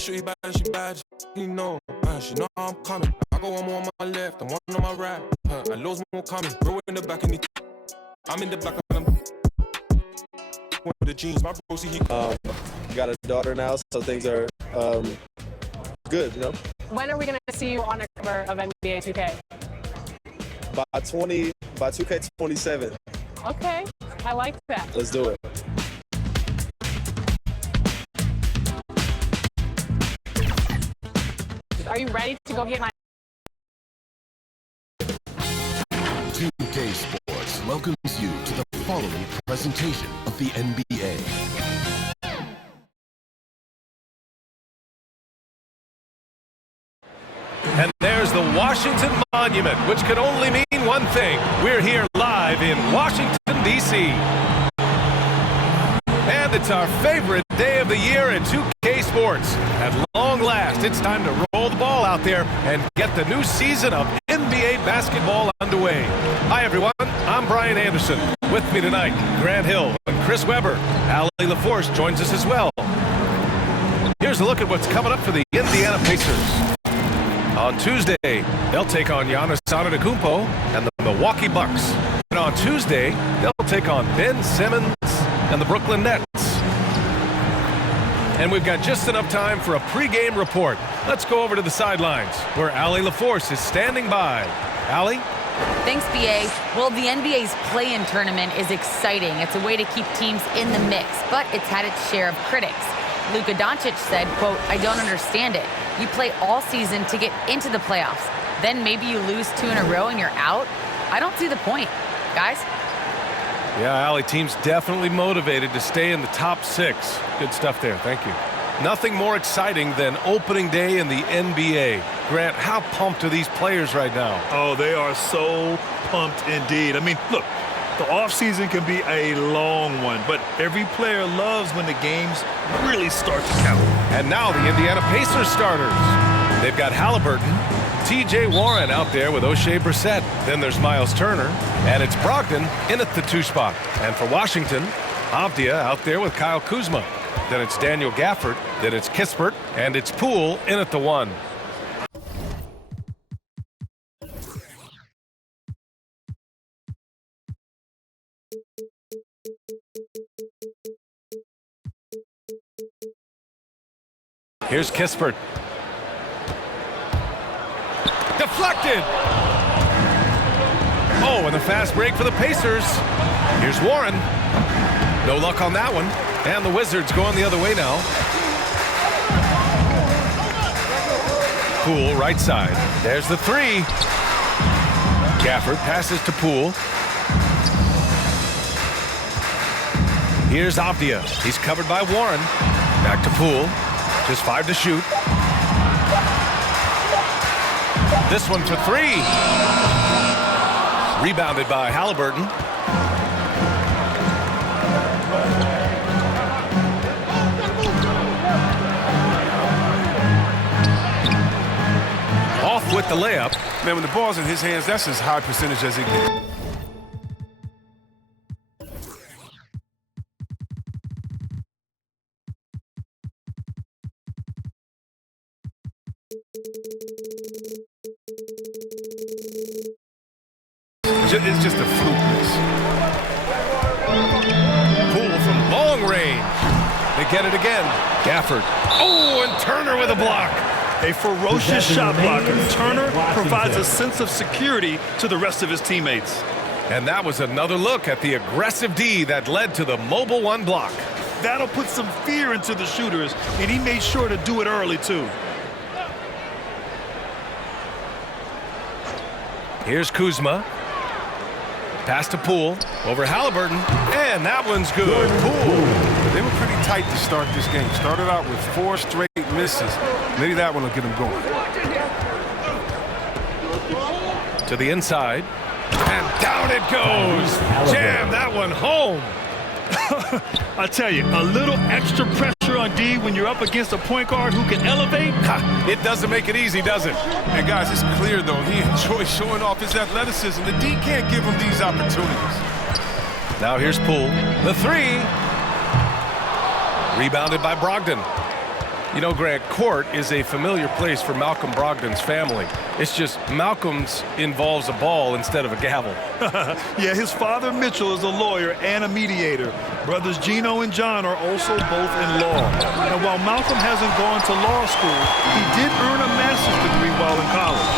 shorty bad, she bad. You know, she know I'm coming. I go one more on my left and one on my right. And loads more coming. Bro in the back and I'm in the back and I'm with the jeans. My bro, see he. Got a daughter now, so things are good, you know. When are we gonna see you on a cover of NBA 2K? By 2K27. Okay, I like that. Let's do it. Are you ready to go get my 2K Sports welcomes you to the following presentation of the NBA. And there's the Washington Monument, which could only mean one thing. We're here live in Washington, D.C. And it's our favorite day of the year in 2K Sports. At long last, it's time to roll the ball out there and get the new season of NBA basketball underway. Hi, everyone. I'm Brian Anderson. With me tonight, Grant Hill and Chris Webber. Allie LaForce joins us as well. Here's a look at what's coming up for the Indiana Pacers. On Tuesday, they'll take on Giannis Antetokounmpo and the Milwaukee Bucks. And on Tuesday, they'll take on Ben Simmons and the Brooklyn Nets. And we've got just enough time for a pregame report. Let's go over to the sidelines, where Allie LaForce is standing by. Allie? Thanks, B.A. Well, the NBA's play-in tournament is exciting. It's a way to keep teams in the mix, but it's had its share of critics. Luka Doncic said, quote, "I don't understand it. You play all season to get into the playoffs. Then maybe you lose 2 in a row and you're out? I don't see the point. Guys?" Yeah, Allie, team's definitely motivated to stay in the top 6. Good stuff there. Thank you. Nothing more exciting than opening day in the NBA. Grant, how pumped are these players right now? Oh, they are so pumped indeed. I mean, look, the offseason can be a long one, but every player loves when the games really start to count. And now the Indiana Pacers starters. They've got Halliburton, T.J. Warren out there with O'Shea Brissett. Then there's Miles Turner, and it's Brogdon in at the 2 spot. And for Washington, Avdia out there with Kyle Kuzma. Then it's Daniel Gafford, then it's Kispert, and it's Poole in at the 1. Here's Kispert. Deflected! Oh, and the fast break for the Pacers. Here's Warren. No luck on that one. And the Wizards going the other way now. Poole, right side. There's the 3. Gafford passes to Poole. Here's Avdia. He's covered by Warren. Back to Poole. Just 5 to shoot. This one for 3. Rebounded by Halliburton. Off with the layup. Man, when the ball's in his hands, that's as high percentage as it gets. It's just a fluke miss. Poole from long range. They get it again. Gafford. Oh, and Turner with a block. A ferocious shot blocker. Turner provides a sense of security to the rest of his teammates. And that was another look at the aggressive D that led to the mobile 1 block. That'll put some fear into the shooters, and he made sure to do it early, too. Here's Kuzma. Pass to Poole. Over Halliburton. And that one's good. Poole. They were pretty tight to start this game. Started out with 4 straight misses. Maybe that one will get them going. To the inside. And down it goes. Jam that one home. I tell you, a little extra pressure on D when you're up against a point guard who can elevate. It doesn't make it easy, does it? And guys, it's clear, though, he enjoys showing off his athleticism. The D can't give him these opportunities. Now here's Poole. The 3. Rebounded by Brogdon. You know, Grant, court is a familiar place for Malcolm Brogdon's family. It's just Malcolm's involves a ball instead of a gavel. Yeah, his father Mitchell is a lawyer and a mediator. Brothers Gino and John are also both in law. And while Malcolm hasn't gone to law school, he did earn a master's degree while in college.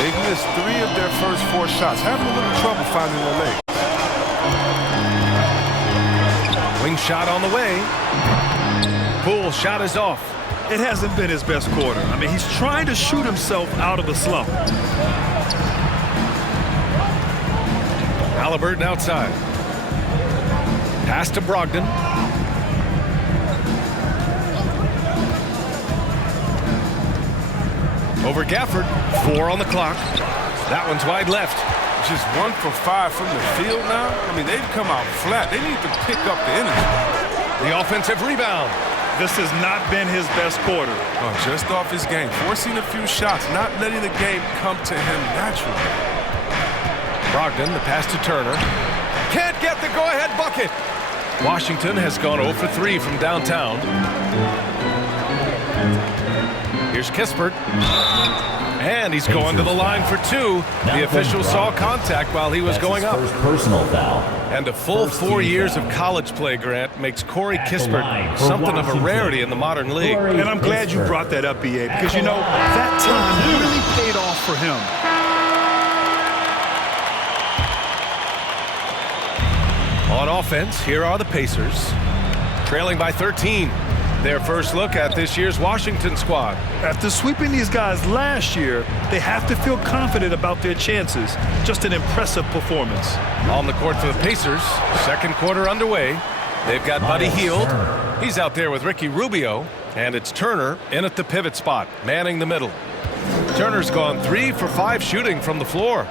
They've missed 3 of their first 4 shots, having a little trouble finding their leg. Wing shot on the way. Poole shot is off. It hasn't been his best quarter. I mean, he's trying to shoot himself out of the slump. Halliburton outside. Pass to Brogdon. Over Gafford. 4 on the clock. That one's wide left. Just 1 for 5 from the field now. I mean, they've come out flat. They need to pick up the energy. The offensive rebound. This has not been his best quarter. Oh, just off his game. Forcing a few shots, not letting the game come to him naturally. Brogdon, the pass to Turner. Can't get the go-ahead bucket. Washington has gone 0 for 3 from downtown. Here's Kispert. And he's going to the line for 2. The official saw contact while he was going up. First personal foul. And a full 4 years of college play, Grant, makes Corey Kispert something of a rarity in the modern league. And I'm glad you brought that up, BA, because, you know, that time really paid off for him. On offense, here are the Pacers, trailing by 13. Their first look at this year's Washington squad. After sweeping these guys last year, they have to feel confident about their chances. Just an impressive performance. On the court for the Pacers, second quarter underway. They've got Buddy Hield. He's out there with Ricky Rubio. And it's Turner in at the pivot spot, manning the middle. Turner's gone 3 for 5 shooting from the floor.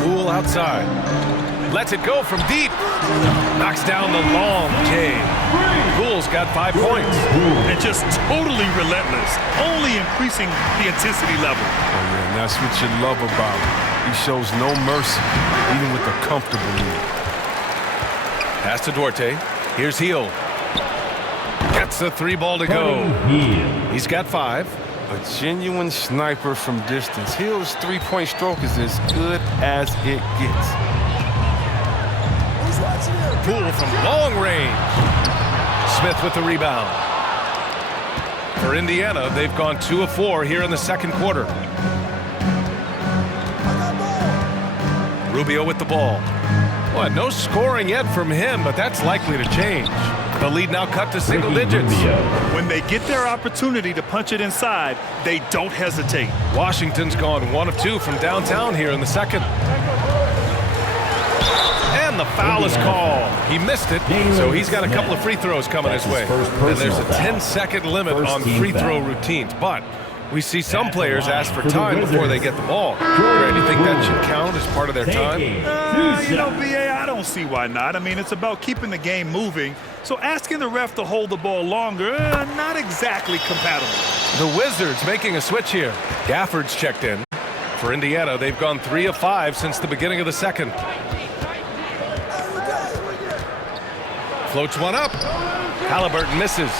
Poole outside. Lets it go from deep. Knocks down the long J. Poole's got 5 points. And just totally relentless, only increasing the intensity level. Oh, yeah, and that's what you love about him. He shows no mercy, even with a comfortable lead. Pass to Duarte. Here's Hield. Gets the 3 ball to go. He's got 5. A genuine sniper from distance. Hill's 3-point stroke is as good as it gets. Poole from long range. Smith with the rebound. For Indiana, they've gone 2 of 4 here in the second quarter. Rubio with the ball. Well, no scoring yet from him, but that's likely to change. The lead now cut to single digits. When they get their opportunity to punch it inside, they don't hesitate. Washington's gone 1 of 2 from downtown here in the second. And the foul is called. He missed it, so he's got a couple of free throws coming his way. And there's a 10-second limit on free throw routines. But we see some players ask for time before they get the ball. Do you think that should count as part of their time? You know, BA, I don't see why not. I mean, it's about keeping the game moving. So asking the ref to hold the ball longer, not exactly compatible. The Wizards making a switch here. Gafford's checked in. For Indiana, they've gone 3 of 5 since the beginning of the second. Floats one up. Halliburton misses.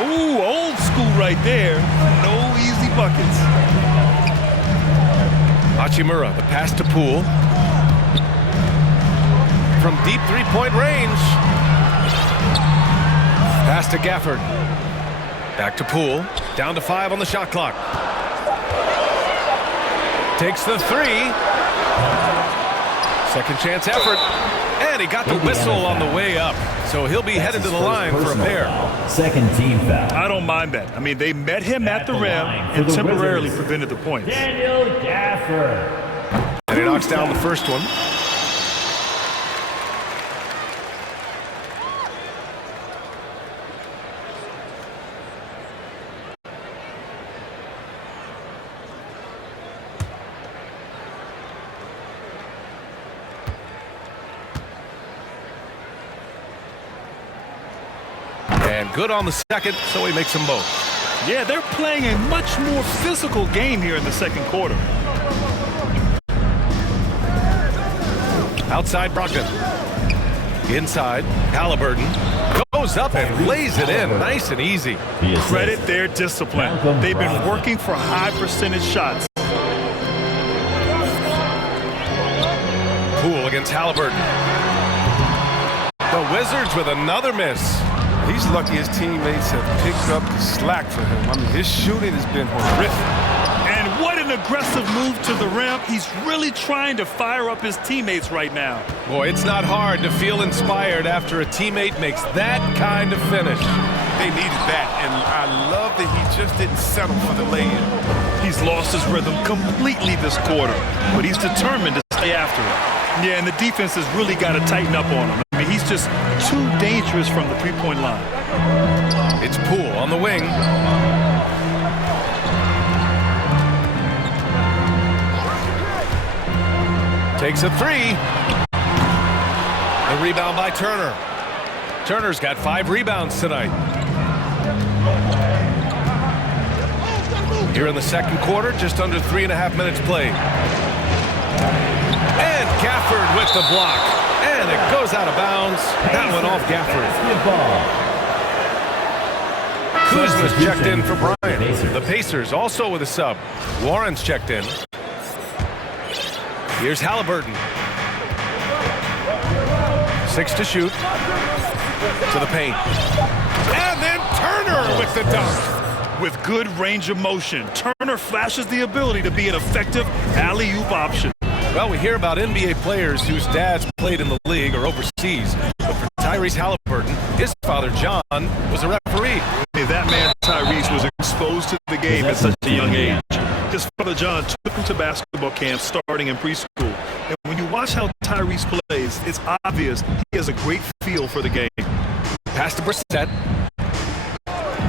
Ooh, old school right there. No easy buckets. Hachimura, the pass to Poole. From deep 3-point range. Pass to Gafford. Back to Poole. Down to 5 on the shot clock. Takes the 3. Second chance effort. And he got the whistle on the way up. So he'll be headed to the line for a pair. Second team foul. I don't mind that. I mean, they met him at the rim and temporarily prevented the points. Daniel Gafford. And he knocks down the first one. And good on the second, so he makes them both. Yeah, they're playing a much more physical game here in the second quarter. Outside Brogdon. Inside, Halliburton. goes up and lays it in nice and easy. Credit their discipline. They've been working for high percentage shots. Poole against Halliburton. The Wizards with another miss. He's lucky his teammates have picked up the slack for him. I mean, his shooting has been horrific. And what an aggressive move to the rim. He's really trying to fire up his teammates right now. Boy, it's not hard to feel inspired after a teammate makes that kind of finish. They needed that, and I love that he just didn't settle for the lay-in. He's lost his rhythm completely this quarter, but he's determined to stay after it. Yeah, and the defense has really got to tighten up on him. I mean, he's just too dangerous from the three-point line. It's Poole on the wing. Takes a three. The rebound by Turner. Turner's got 5 rebounds tonight. Here in the second quarter, just under 3.5 minutes played. And Gafford with the block. And it goes out of bounds. That one off Gafford. Kuzma's checked in for Bryant. The Pacers also with a sub. Warren's checked in. Here's Halliburton. 6 to shoot. To the paint. And then Turner with the dunk. With good range of motion, Turner flashes the ability to be an effective alley-oop option. Well, we hear about NBA players whose dads played in the league or overseas. But for Tyrese Halliburton, his father, John, was a referee. That man, Tyrese, was exposed to the game at such a young age. His father, John, took him to basketball camp starting in preschool. And when you watch how Tyrese plays, it's obvious he has a great feel for the game. Pass to Brissett.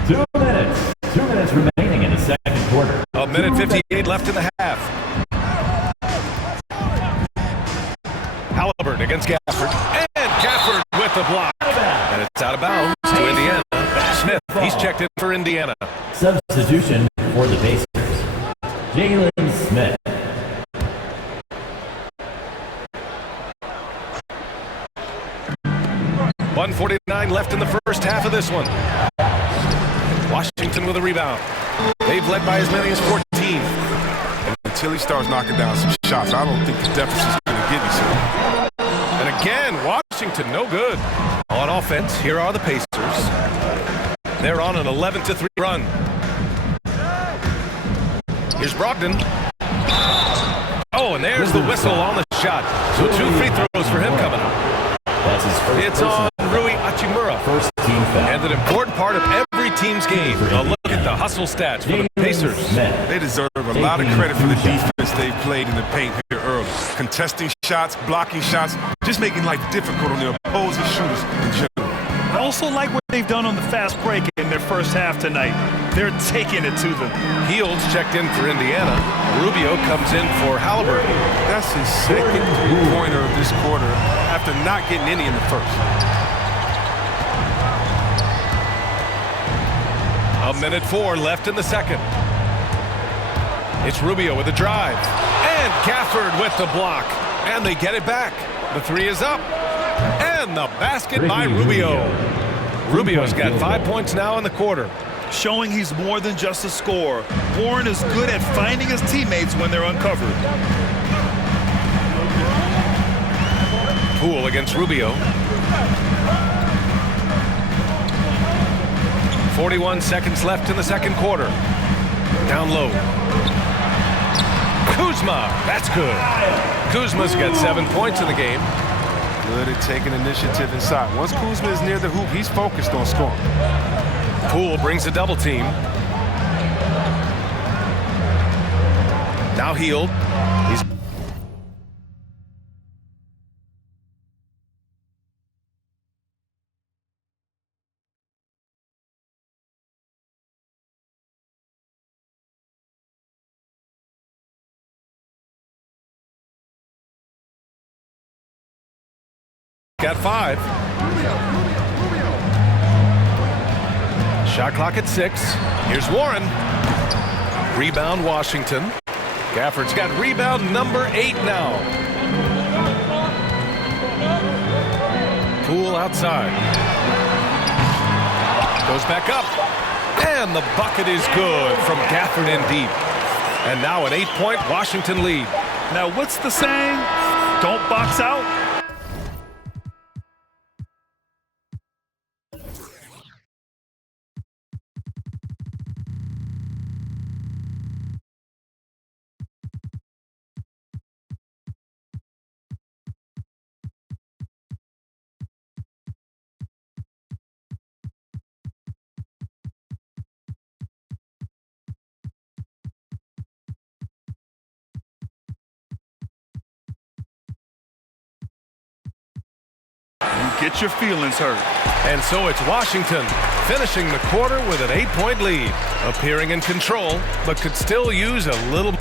2 minutes. 2 minutes remaining in the second quarter. A minute 58 left in the half. Halliburton against Gafford. And Gafford with the block. And it's out of bounds to Indiana. Smith, he's checked in for Indiana. Substitution for the Pacers. Jalen Smith. .149 left in the first half of this one. Washington with a rebound. They've led by as many as 14. And until he starts knocking down some shots, I don't think the deficit's going to get me some. And again, Washington no good. On offense, here are the Pacers. They're on an 11-3 run. Here's Brogdon. Oh, and there's the whistle on the shot. So 2 free throws for him coming up. That's his first. It's on Rui Hachimura. First team foul. And an important part of every team's game. A look at the hustle stats for the Pacers. They deserve a lot of credit for the defense they've played in the paint here early. Contesting shots, blocking shots, just making life difficult on the opposing shooters in general. I also like what they've done on the fast break in their first half tonight. They're taking it to them. Heald's checked in for Indiana. Rubio comes in for Halliburton. That's his second three-pointer of this quarter after not getting any in the first. A minute 4 left in the second. It's Rubio with a drive. And Gafford with the block. And they get it back. The 3 is up. And the basket by Rubio. Rubio's got 5 points now in the quarter. Showing he's more than just a scorer. Warren is good at finding his teammates when they're uncovered. Poole against Rubio. 41 seconds left in the second quarter. Down low. Kuzma, that's good. Kuzma's got 7 points in the game. Good at taking initiative inside. Once Kuzma is near the hoop, he's focused on scoring. Poole brings a double team. Now Hield. He's got 5. Shot clock at 6. Here's Warren. Rebound Washington. Gafford's got rebound number 8 now. Poole outside. Goes back up. And the bucket is good from Gafford in deep. And now an 8-point Washington lead. Now, what's the saying? Don't box out. Get your feelings hurt. And so it's Washington finishing the quarter with an 8-point lead, appearing in control, but could still use a little.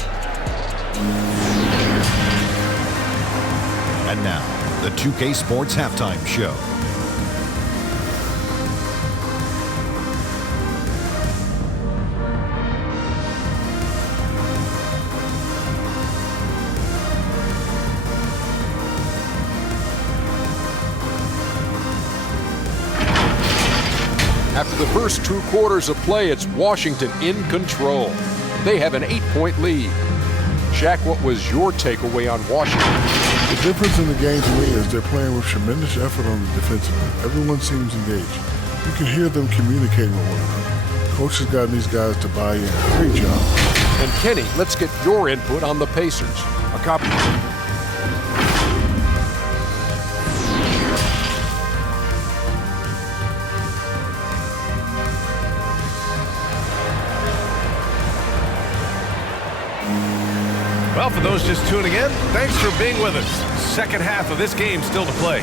And now, the 2K Sports Halftime Show. After the first 2 quarters of play, it's Washington in control. They have an 8-point lead. Shaq, what was your takeaway on Washington? The difference in the game to me is they're playing with tremendous effort on the defensive end. Everyone seems engaged. You can hear them communicating with one another. Coach has gotten these guys to buy in. Great job. And Kenny, let's get your input on the Pacers. A copy. Well, for those just tuning in, thanks for being with us. Second half of this game still to play.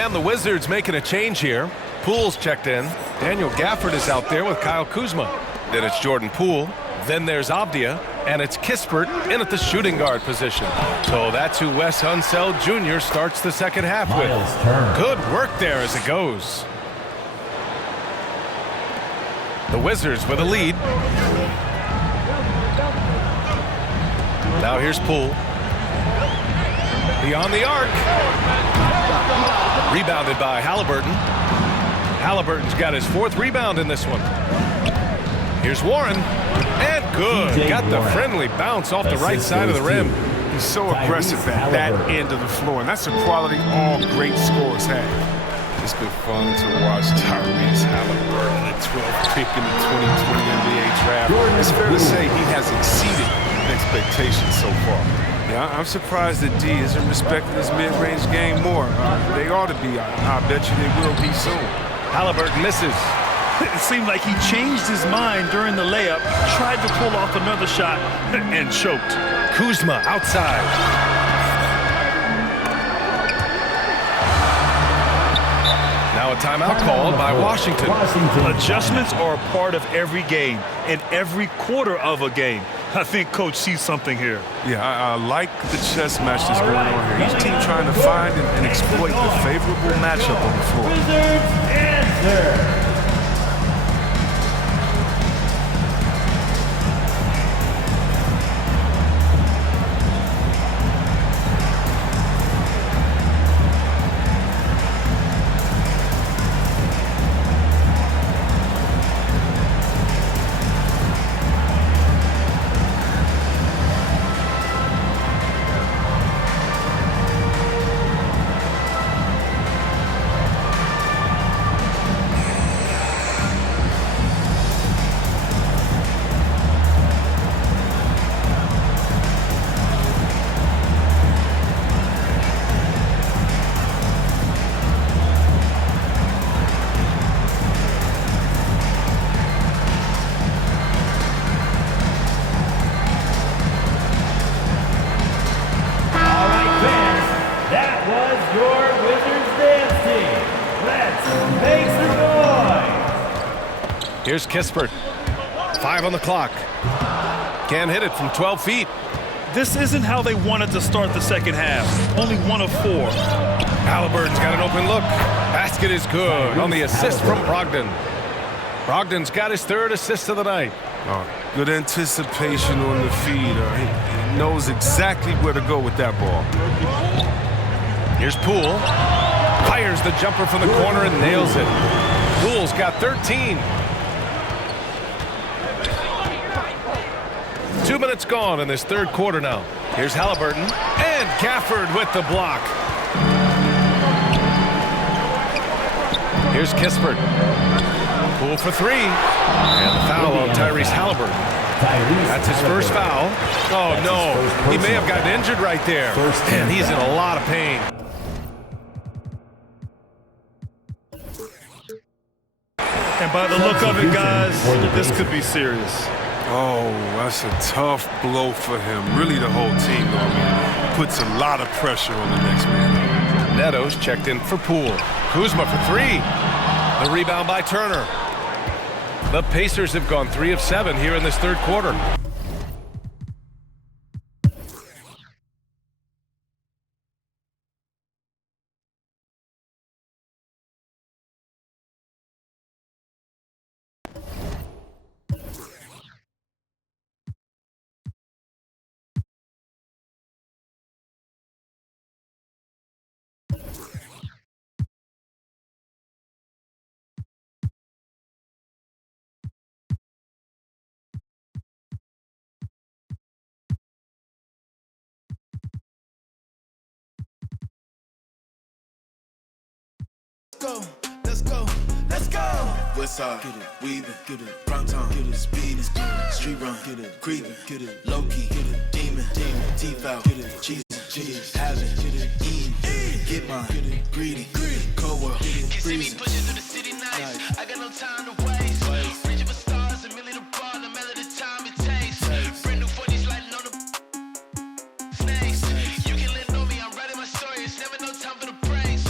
And the Wizards making a change here. Poole's checked in. Daniel Gafford is out there with Kyle Kuzma. Then it's Jordan Poole. Then there's Avdia. And it's Kispert in at the shooting guard position. So that's who Wes Unseld Jr. starts the second half with. Good work there as it goes. The Wizards with a lead. Now here's Poole. Beyond the arc. Rebounded by Halliburton. Halliburton's got his 4th rebound in this one. Here's Warren. And good. Got the friendly bounce off the right side of the rim. He's so aggressive at that end of the floor, and that's a quality all great scorers have. It's been fun to watch Tyrese Halliburton, the 12th pick in the 2020 NBA draft. It's fair to say he has exceeded expectations so far. Yeah, I'm surprised that D isn't respecting his mid-range game more. They ought to be. I bet you they will be soon. Halliburton misses. It seemed like he changed his mind during the layup, tried to pull off another shot, and choked. Kuzma outside. Now a timeout called by Washington. Adjustments are a part of every game and every quarter of a game. I think Coach sees something here. Yeah, I like the chess match that's going on here. Each team trying to find and exploit the favorable matchup on the floor. Wizards answer. Here's Kispert. 5 on the clock. Can't hit it from 12 feet. This isn't how they wanted to start the second half. Only 1 of 4. Halliburton's got an open look. Basket is good on the assist from Brogdon. Brogdon's got his 3rd assist of the night. Good anticipation on the feed. He knows exactly where to go with that ball. Here's Poole. Fires the jumper from the corner and nails it. Poole's got 13. 2 minutes gone in this third quarter now. Here's Halliburton, and Gafford with the block. Here's Kispert. Poole for three. And the foul on Tyrese Halliburton. That's his first foul. Oh, no. He may have gotten injured right there. And he's in a lot of pain. And by the look of it, guys, this could be serious. Oh, that's a tough blow for him. Really the whole team, though. I mean, puts a lot of pressure on the next man. Neto's checked in for Poole. Kuzma for three. The rebound by Turner. The Pacers have gone 3 of 7 here in this third quarter. Let's go, let's go. Westside, get it, weaving, get it, prime time, get it, speed is get it, street run, get it, creeping, get it, low key, get it, demon, T-foul, get it, cheese, having, get it, eating, get mine, get it, greedy, cold world, freezing. Pushing through the city nights, I got no time to waste. Reaching for stars, a million apart, no matter the time it takes. Brand new 40s lighting on the snakes. You can let know me, I'm writing my story, it's never no time for the praise.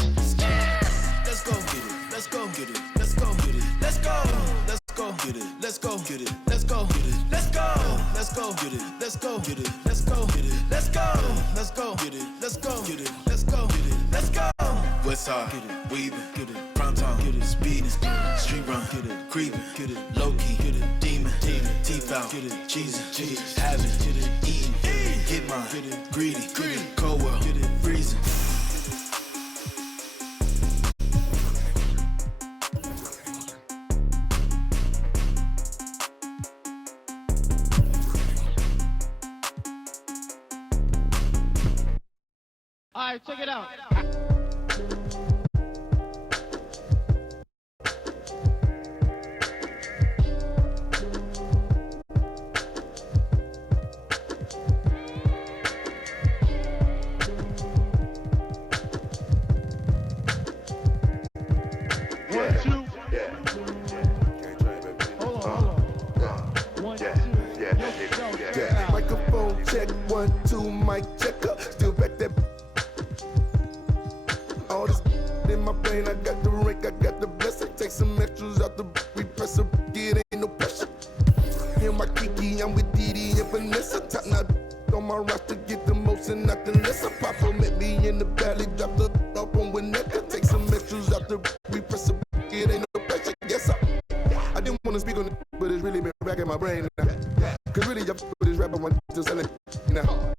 Let's go get it, let's go get it, let's go get it, let's go, let's go get it, let's go get it, let's go get it, let's go get it, let's go get it, let's go get it, let's go get it, let's go get it, let's go get it, let's go. Westside, get it, weaving, get it, prime time, get it, speeding, street run, get it, creeping, get it, low key, get it, demon, T-foul, get it, cheese, having, get it, eating, get mine, get it, greedy, cold world, get it, freezing. All right, check it out. Microphone check, 1, 2, mic checker. Still back that. All this in my brain, I got the rank, I got the blessing. Take some extras out the repress a it ain't no pressure. Hear my Kiki, I'm with Didi and Vanessa. Top now on my roster, get the most and not the less. Papa met me in the valley, drop the up on Winnetka. Take some extras out the repress a it ain't no pressure. Yes, I didn't want to speak on it, but it's really been back in my brain now. Cause really, y'all with this rapper one to selling now.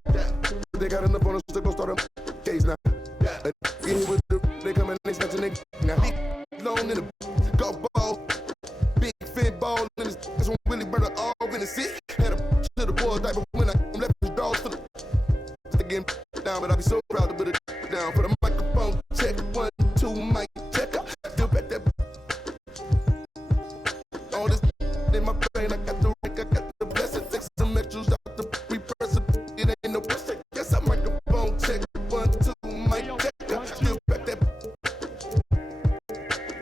They got enough on us to go start a case now. Get hit with the, they come and they snatching they now. Big long in the golf ball, big fin ball in this. This one really burn it all in the seat. Had a to the boy diaper when I left his dogs for the again down, but I be so proud to put it down for the microphone check. 1, 2, mic check. Still back that. All this in my brain, I got the rank, I got the blessing. Take some extras out the repress it ain't no pressure. Yes, I microphone check. 1, 2, mic check. Still back that.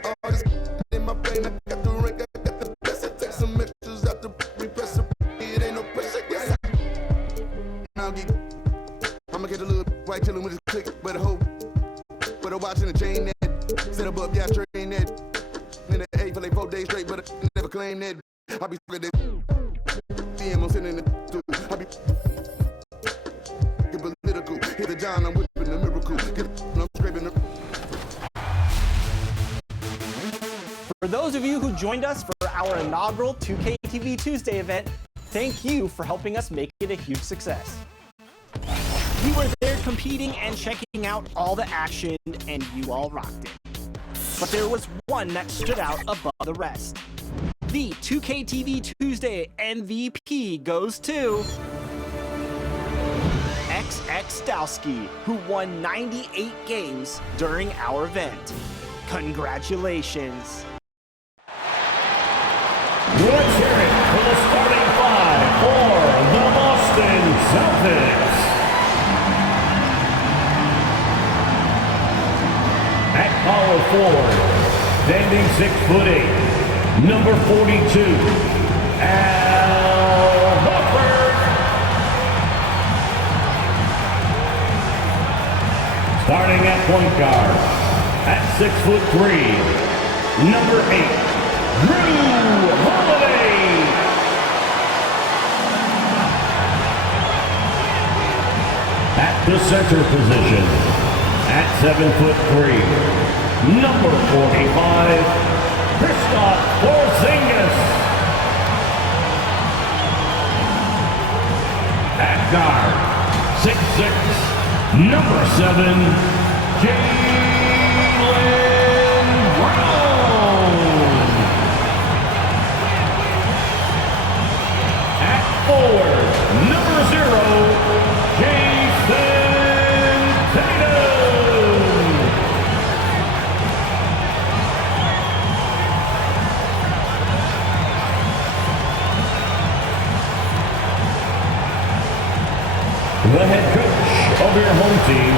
All this in my brain, I got the rank, I got the blessing. Take some extras out the repress it ain't no pressure. Yes, I'll get. I'ma get a little white chillin' with his click, but a hoe, but a watch and a chain that. Set up, yeah, train that. In the A for like 4 days straight, but I never claim that. I be fucking that. DM, I'm sitting in the stool. I be get political. Hit the John, I'm whipping the miracle. Get I'm scraping the. For those of you who joined us for our inaugural 2K TV Tuesday event, thank you for helping us make it a huge success. We were there competing and checking out all the action, and you all rocked it. But there was one that stood out above the rest. The 2K TV Tuesday MVP goes to XX Dowski, who won 98 games during our event. Congratulations. Let's hear it for the starting five for the Boston Celtics. At power forward, standing 6'8", number 42, Al Horford. Starting at point guard, at 6'3", number 8, Drew Holiday. At the center position, at 7'3", number 45, Kristaps Porzingis. At guard, 6'6", number 7, Jaylen Brown. At forward, number 0, Jason Tatum. The head coach of your home team,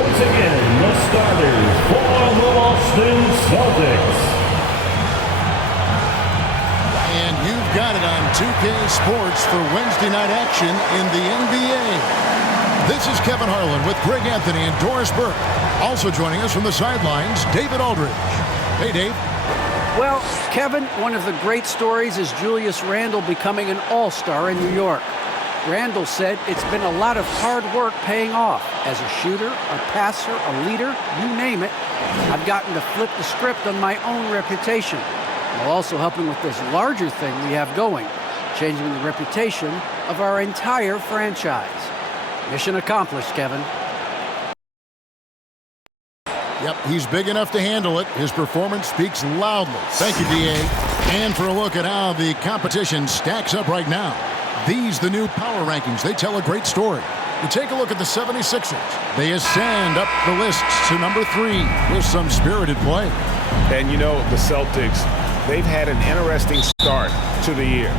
once again, the starters for the Boston Celtics. And you've got it on 2K Sports for Wednesday night action in the NBA. This is Kevin Harlan with Greg Anthony and Doris Burke. Also joining us from the sidelines, David Aldridge. Hey, Dave. Well, Kevin, one of the great stories is Julius Randle becoming an all-star in New York. Randle said it's been a lot of hard work paying off. As a shooter, a passer, a leader, you name it, I've gotten to flip the script on my own reputation, while also helping with this larger thing we have going, changing the reputation of our entire franchise. Mission accomplished, Kevin. Yep, he's big enough to handle it. His performance speaks loudly. Thank you, D.A. And for a look at how the competition stacks up right now. These, the new power rankings, they tell a great story. You take a look at the 76ers. They ascend up the list to number 3 with some spirited play. And you know, the Celtics, they've had an interesting start to the year.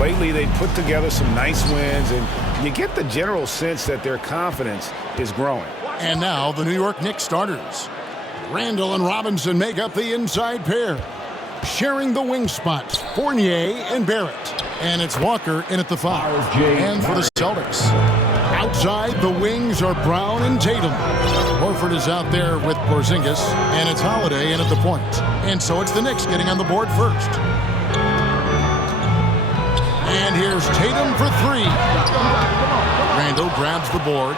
Lately, they've put together some nice wins, and you get the general sense that their confidence is growing. And now, the New York Knicks starters. Randle and Robinson make up the inside pair. Sharing the wing spots, Fournier and Barrett. And it's Walker in at the 5. And for the Celtics, outside the wings are Brown and Tatum. Horford is out there with Porzingis, and it's Holiday in at the point. And so it's the Knicks getting on the board first. And here's Tatum for 3. Randle grabs the board.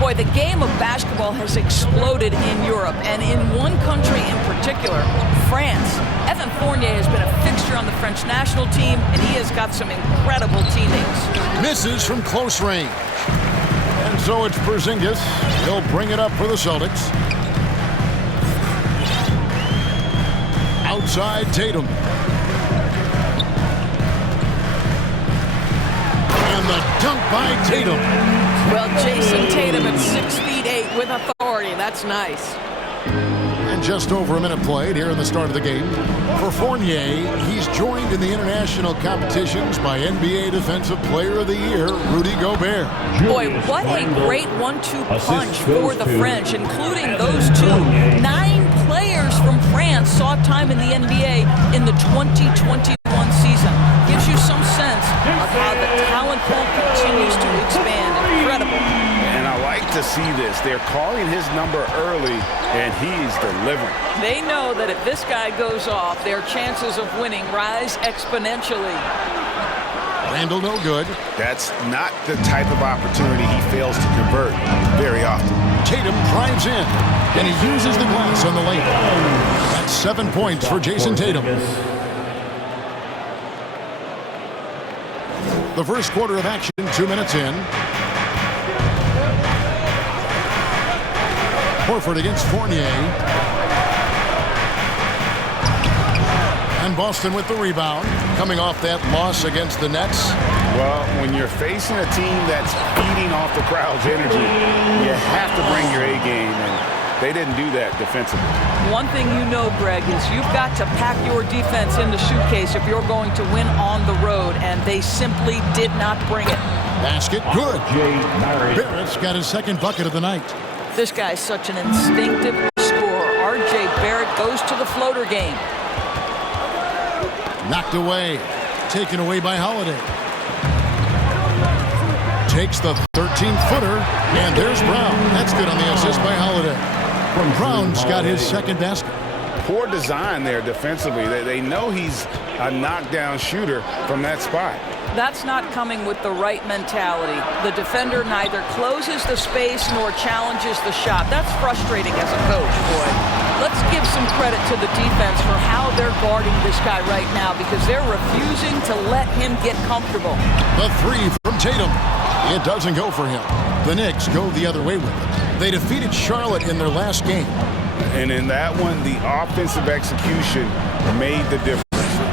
Boy, the game of basketball has exploded in Europe, and in one country in particular, France. Evan Fournier has been a fixture on the French national team, and he has got some incredible teammates. Misses from close range. And so it's Porzingis. He'll bring it up for the Celtics. Outside Tatum. And the dunk by Tatum. Well, Jason Tatum at 6'8" with authority. That's nice. And just over a minute played here in the start of the game. For Fournier, he's joined in the international competitions by NBA Defensive Player of the Year, Rudy Gobert. Boy, what a great 1-2 punch for the French, including those two. 9 players from France saw time in the NBA in the 2021 season. Gives you some sense of how the talent pool continues to expand. Incredible. And I like to see this. They're calling his number early, and he's delivering. They know that if this guy goes off, their chances of winning rise exponentially. Randle no good. That's not the type of opportunity he fails to convert very often. Tatum drives in, and he uses the glass on the layup. That's 7 points for Jason Tatum. The first quarter of action, 2 minutes in. Horford against Fournier. And Boston with the rebound, coming off that loss against the Nets. Well, when you're facing a team that's feeding off the crowd's energy, you have to bring your A game, and they didn't do that defensively. One thing you know, Greg, is you've got to pack your defense in the suitcase if you're going to win on the road, and they simply did not bring it. Basket, good. Barrett's got his second bucket of the night. This guy's such an instinctive scorer. R.J. Barrett goes to the floater game. Knocked away. Taken away by Holiday. Takes the 13-footer, and there's Brown. That's good on the assist by Holiday. Brown's got his second basket. Poor design there defensively. They know he's a knockdown shooter from that spot. That's not coming with the right mentality. The defender neither closes the space nor challenges the shot. That's frustrating as a coach, boy. Let's give some credit to the defense for how they're guarding this guy right now because they're refusing to let him get comfortable. The three from Tatum. It doesn't go for him. The Knicks go the other way with it. They defeated Charlotte in their last game. And in that one, the offensive execution made the difference.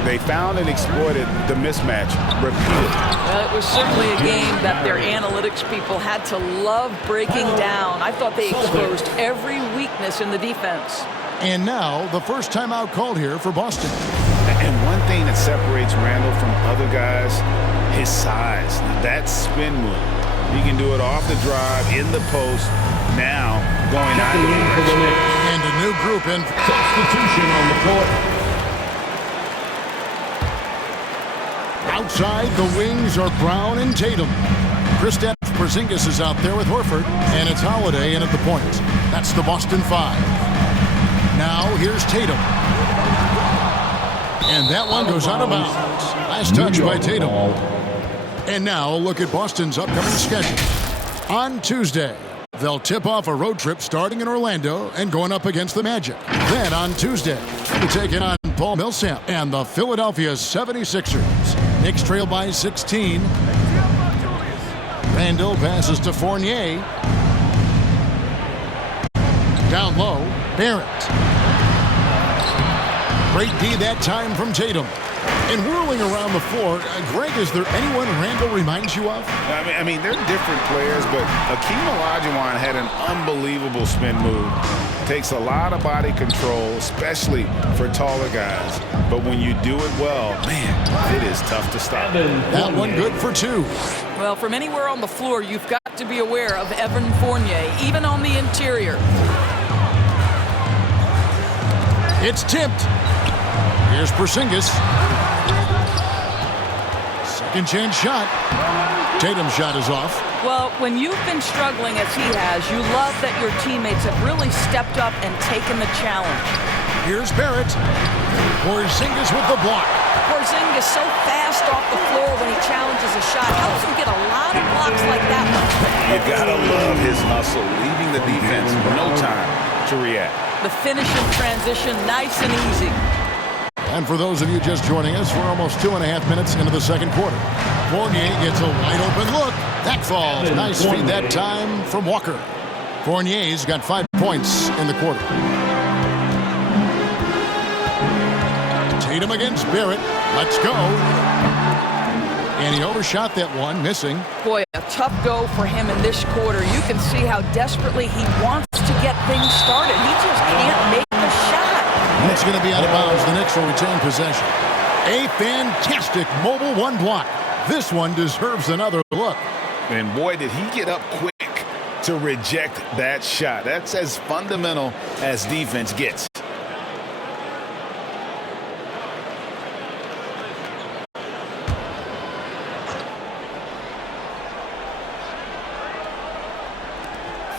They found and exploited the mismatch repeatedly. Well, it was certainly a game that their analytics people had to love breaking down. I thought they exposed every weakness in the defense. And now, the first timeout called here for Boston. And one thing that separates Randall from other guys, his size. That spin move. He can do it off the drive, in the post, now going out of the direction. And a new group in. Substitution on the court. Outside, the wings are Brown and Tatum. Kristaps Porzingis is out there with Horford, and it's Holiday in at the point. That's the Boston 5. Now, here's Tatum. And that one goes out of bounds. Nice touch by Tatum. And now, look at Boston's upcoming schedule. On Tuesday, they'll tip off a road trip starting in Orlando and going up against the Magic. Then on Tuesday, they're taking on Paul Millsap and the Philadelphia 76ers. Knicks trail by 16. Randall passes to Fournier. Down low, Barrett. Great D that time from Tatum. And whirling around the floor, Greg, is there anyone Randall reminds you of? I mean, they're different players, but Hakeem Olajuwon had an unbelievable spin move. Takes a lot of body control, especially for taller guys. But when you do it well, man, it is tough to stop. That one good for two. Well, from anywhere on the floor, you've got to be aware of Evan Fournier, even on the interior. It's tipped. Here's Porzingis. Second chance shot. Tatum's shot is off. Well, when you've been struggling as he has, you love that your teammates have really stepped up and taken the challenge. Here's Barrett. Porzingis with the block. Porzingis so fast off the floor when he challenges a shot. Helps him get a lot of blocks like that one. You gotta love his hustle, leaving the defense no time to react. The finish in transition, nice and easy. And for those of you just joining us, we're almost 2.5 minutes into the second quarter. Fournier gets a wide open look. That falls. Nice feed that time from Walker. Fournier's got 5 points in the quarter. Tatum against Barrett. Let's go. And he overshot that one, missing. Boy, a tough go for him in this quarter. You can see how desperately he wants to get things started. He just can't make the shot. And it's going to be out of bounds. The Knicks will retain possession. A fantastic mobile one block. This one deserves another look. And boy, did he get up quick to reject that shot. That's as fundamental as defense gets.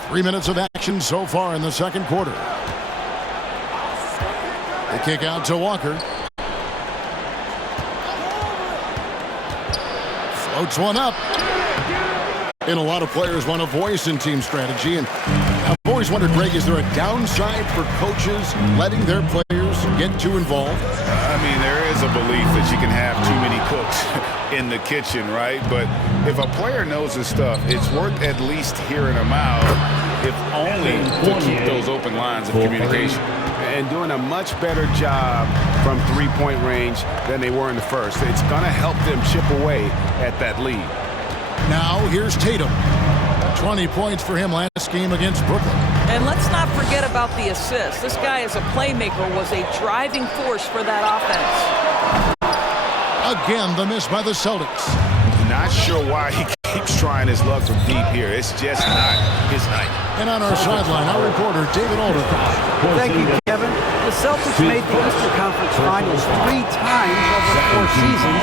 Three minutes of action so far in the second quarter. The kick out to Walker. Floats one up. And a lot of players want a voice in team strategy. And I've always wondered, Greg, is there a downside for coaches letting their players get too involved? I mean, there is a belief that you can have too many cooks in the kitchen, right? But if a player knows his stuff, it's worth at least hearing him out if only to keep those open lines of communication. And doing a much better job from three-point range than they were in the first. It's going to help them chip away at that lead. Now here's Tatum. 20 points for him last game against Brooklyn. And let's not forget about the assist. This guy as a playmaker was a driving force for that offense. Again, the miss by the Celtics. Not sure why he keeps trying his luck from deep here. It's just not his night. And on our sideline, our reporter, David Aldridge. Thank you, Kevin. The Celtics made the Eastern Conference Finals 3 times over 4 seasons,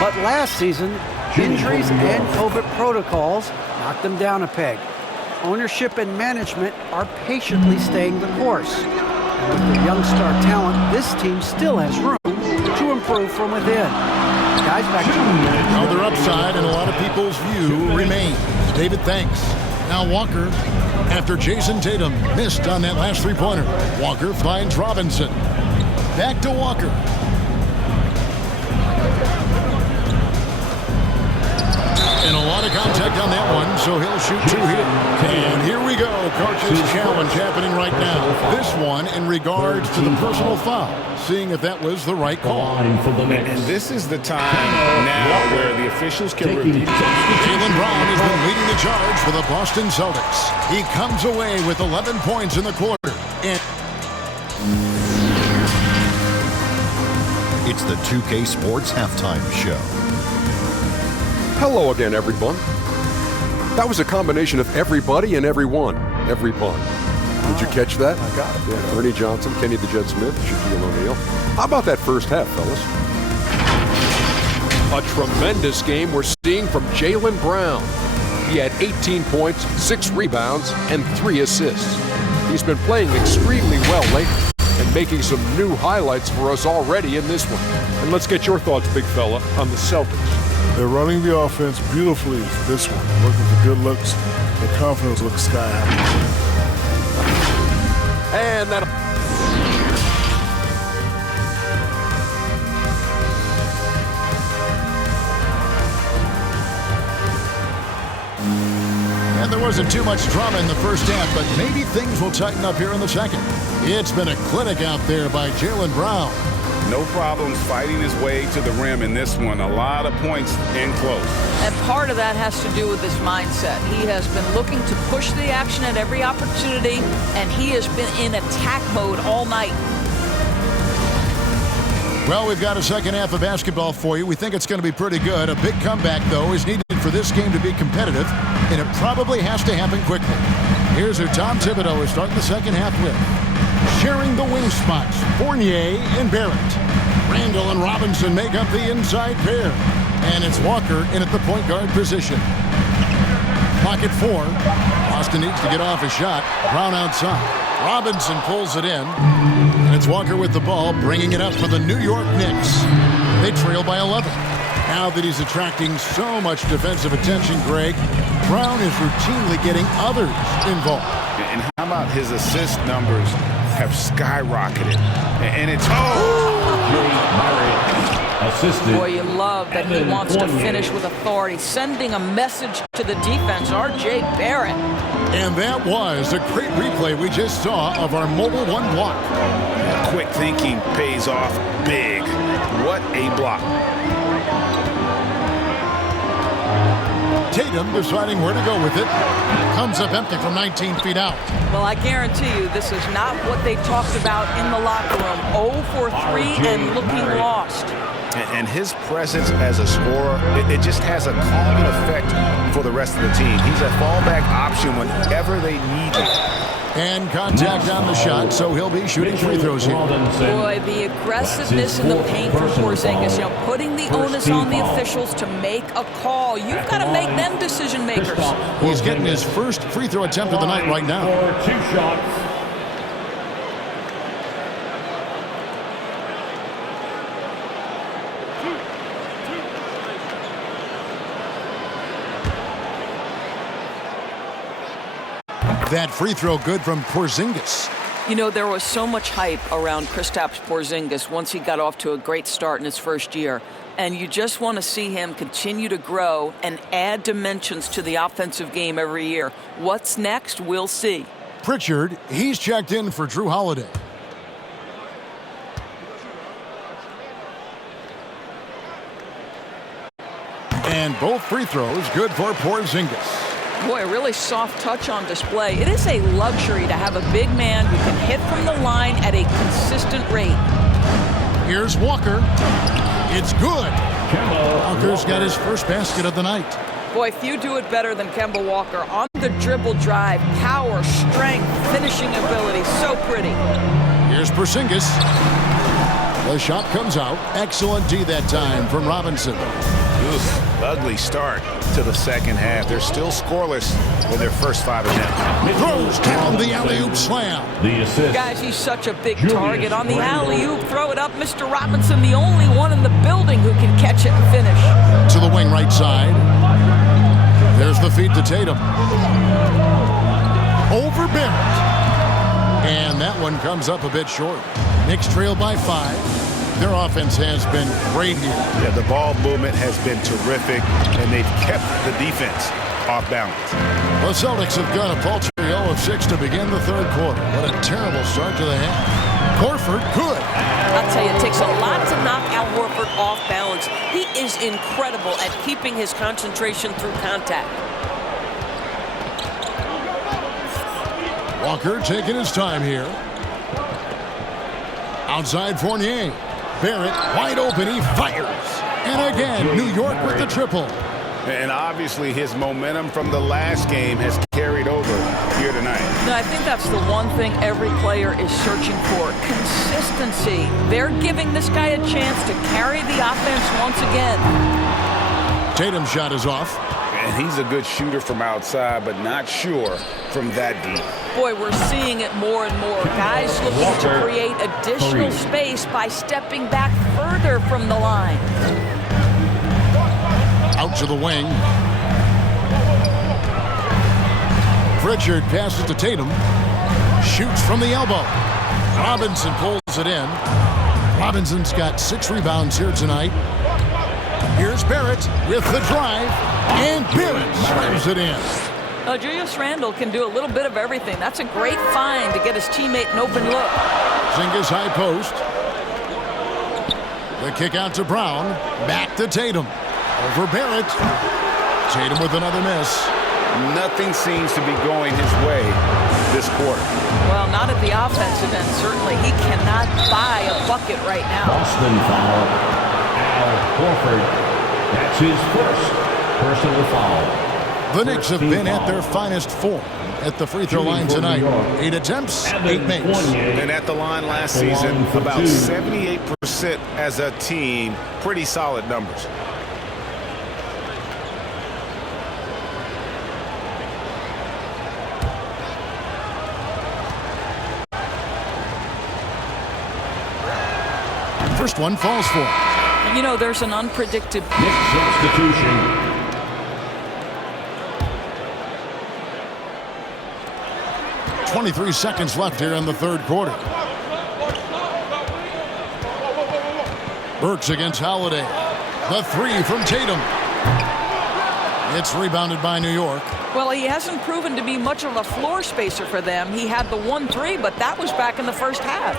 but last season, injuries and COVID protocols knocked them down a peg. Ownership and management are patiently staying the course. And with the young star talent, this team still has room to improve from within. Guys, back to you. Now their upside in a lot of people's view remains. David, thanks. Now Walker, after Jason Tatum missed on that last three-pointer. Walker finds Robinson. Back to Walker. And a lot of contact on that one, so he'll shoot 2 here. And here we go. Coach's challenge happening right now. This one in regards to the personal foul, seeing if that was the right call. And this is the time now where the officials can review. Jaylen Brown has been leading the charge for the Boston Celtics. He comes away with 11 points in the quarter. And It's the 2K Sports Halftime Show. Hello again, everyone. That was a combination of everybody and everyone. Everyone. Did you catch that? I got it. Yeah, Ernie Johnson, Kenny the Jet Smith, Shaquille O'Neal. How about that first half, fellas? A tremendous game we're seeing from Jaylen Brown. He had 18 points, 6 rebounds, and 3 assists. He's been playing extremely well lately and making some new highlights for us already in this one. And let's get your thoughts, big fella, on the Celtics. They're running the offense beautifully this one. Looking for good looks. Their confidence looks sky high. And that. And there wasn't too much drama in the first half, but maybe things will tighten up here in the second. It's been a clinic out there by Jaylen Brown. No problems fighting his way to the rim in this one. A lot of points in close. And part of that has to do with his mindset. He has been looking to push the action at every opportunity, and he has been in attack mode all night. Well, we've got a second half of basketball for you. We think it's going to be pretty good. A big comeback, though, is needed for this game to be competitive, and it probably has to happen quickly. Here's who Tom Thibodeau is starting the second half with. Sharing the wing spots, Fournier and Barrett. Randall and Robinson make up the inside pair. And it's Walker in at the point guard position. Clock at 4. Boston needs to get off a shot. Brown outside. Robinson pulls it in. And it's Walker with the ball, bringing it up for the New York Knicks. They trail by 11. Now that he's attracting so much defensive attention, Greg, Brown is routinely getting others involved. And how about his assist numbers have skyrocketed? And it's assisted. Boy, you love that he wants to finish with authority, sending a message to the defense, R.J. Barrett. And that was a great replay we just saw of our mobile one block. Quick thinking pays off big. What a block. Tatum deciding where to go with it. Comes up empty from 19 feet out. Well, I guarantee you this is not what they talked about in the locker room. 0 for 3 and looking lost. And his presence as a scorer, it just has a calming effect for the rest of the team. He's a fallback option whenever they need him. And contact on the shot, so he'll be shooting free throws here. Boy, the aggressiveness in the paint for Porzingis, you know, putting the onus on the officials to make a call. You've got to make them decision makers. He's getting his first free throw attempt of the night right now. 2 shots. That free throw good from Porzingis. You know, there was so much hype around Kristaps Porzingis once he got off to a great start in his first year. And you just want to see him continue to grow and add dimensions to the offensive game every year. What's next? We'll see. Pritchard, he's checked in for Drew Holiday. And both free throws good for Porzingis. Boy, a really soft touch on display. It is a luxury to have a big man who can hit from the line at a consistent rate. Here's Walker. It's good. Walker's got his first basket of the night. Boy, few do it better than Kemba Walker. On the dribble drive, power, strength, finishing ability. So pretty. Here's Porzingis. The shot comes out. Excellent D that time from Robinson. Ugly start to the second half. They're still scoreless with their first 5 attempts. Throws down the alley-oop slam. The assist. Guys, he's such a big target. On the alley-oop, throw it up. Mr. Robinson, the only one in the building who can catch it and finish. To the wing right side. There's the feed to Tatum. Over Barrett. And that one comes up a bit short. Knicks trail by 5. Their offense has been great here. Yeah, the ball movement has been terrific, and they've kept the defense off balance. The Celtics have gone a paltry 0 of 6 to begin the third quarter. What a terrible start to the half. Horford, good. I'll tell you, it takes a lot to knock Al Horford off balance. He is incredible at keeping his concentration through contact. Walker taking his time here. Outside Fournier. Barrett wide open, he fires. And again, New York with the triple. And obviously his momentum from the last game has carried over here tonight. No, I think that's the one thing every player is searching for. Consistency. They're giving this guy a chance to carry the offense once again. Tatum's shot is off. And he's a good shooter from outside, but not sure from that deep. Boy, we're seeing it more and more. Guys looking to create additional space by stepping back further from the line. Out to the wing. Pritchard passes to Tatum. Shoots from the elbow. Robinson pulls it in. Robinson's got 6 rebounds here tonight. Here's Barrett with the drive. And Barrett slams it in. Julius Randle can do a little bit of everything. That's a great find to get his teammate an open look. Porzingis high post. The kick out to Brown. Back to Tatum. Over Barrett. Tatum with another miss. Nothing seems to be going his way this quarter. Well, not at the offensive end, certainly. He cannot buy a bucket right now. Boston foul. Al Horford. That's his first personal foul. The Knicks have been at their finest form at the free throw line tonight. 8 attempts, 8 makes. And at the line last season, about 78% as a team. Pretty solid numbers. First one falls for. You know, there's an unpredictable Knicks substitution. 23 seconds left here in the third quarter. Burks against Holiday. The 3 from Tatum. It's rebounded by New York. Well, he hasn't proven to be much of a floor spacer for them. He had the 1-3, but that was back in the first half.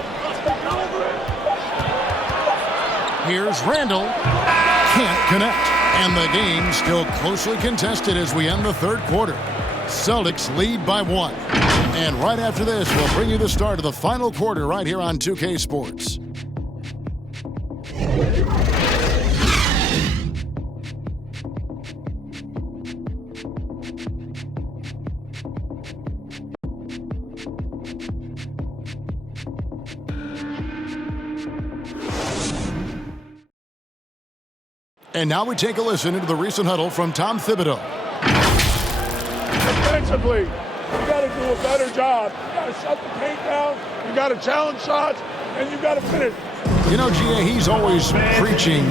Here's Randle. Can't connect. And the game still closely contested as we end the third quarter. Celtics lead by 1. And right after this, we'll bring you the start of the final quarter right here on 2K Sports. And now we take a listen into the recent huddle from Tom Thibodeau. Defensively, you got to do a better job. You got to shut the paint down. You got to challenge shots, and you got to finish. You know, Gia, he's always preaching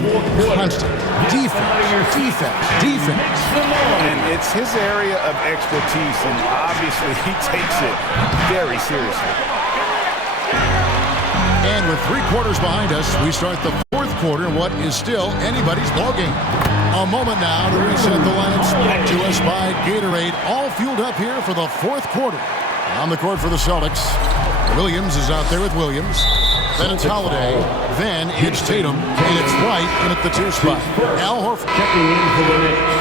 constant defense, defense, defense. And it's his area of expertise, and obviously he takes it very seriously. And with 3 quarters behind us, we start the 4th quarter in what is still anybody's ballgame. A moment now to reset the lineups brought to us by Gatorade. All fueled up here for the 4th quarter. On the court for the Celtics, Williams is out there with Williams. Then it's Holiday. Then it's Tatum. And it's White in at the 2 spot. Al Horford checking in for the Knicks.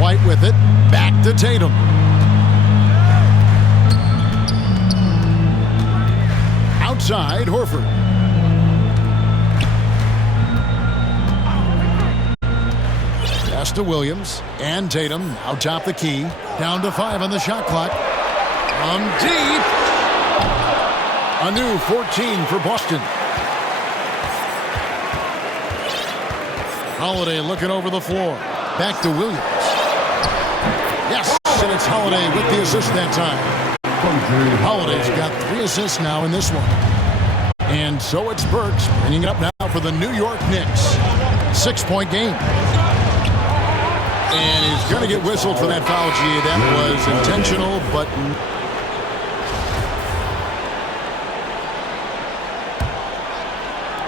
White with it. Back to Tatum. Outside, Horford. Pass to Williams and Tatum. Out top the key. Down to 5 on the shot clock. From deep. A new 14 for Boston. Holiday looking over the floor. Back to Williams. Yes, and it's Holiday with the assist that time. Holiday's got 3 assists now in this one. And so it's Burks bringing it up now for the New York Knicks. 6-point game. And he's going to get whistled for that foul. Gee, that was intentional, but...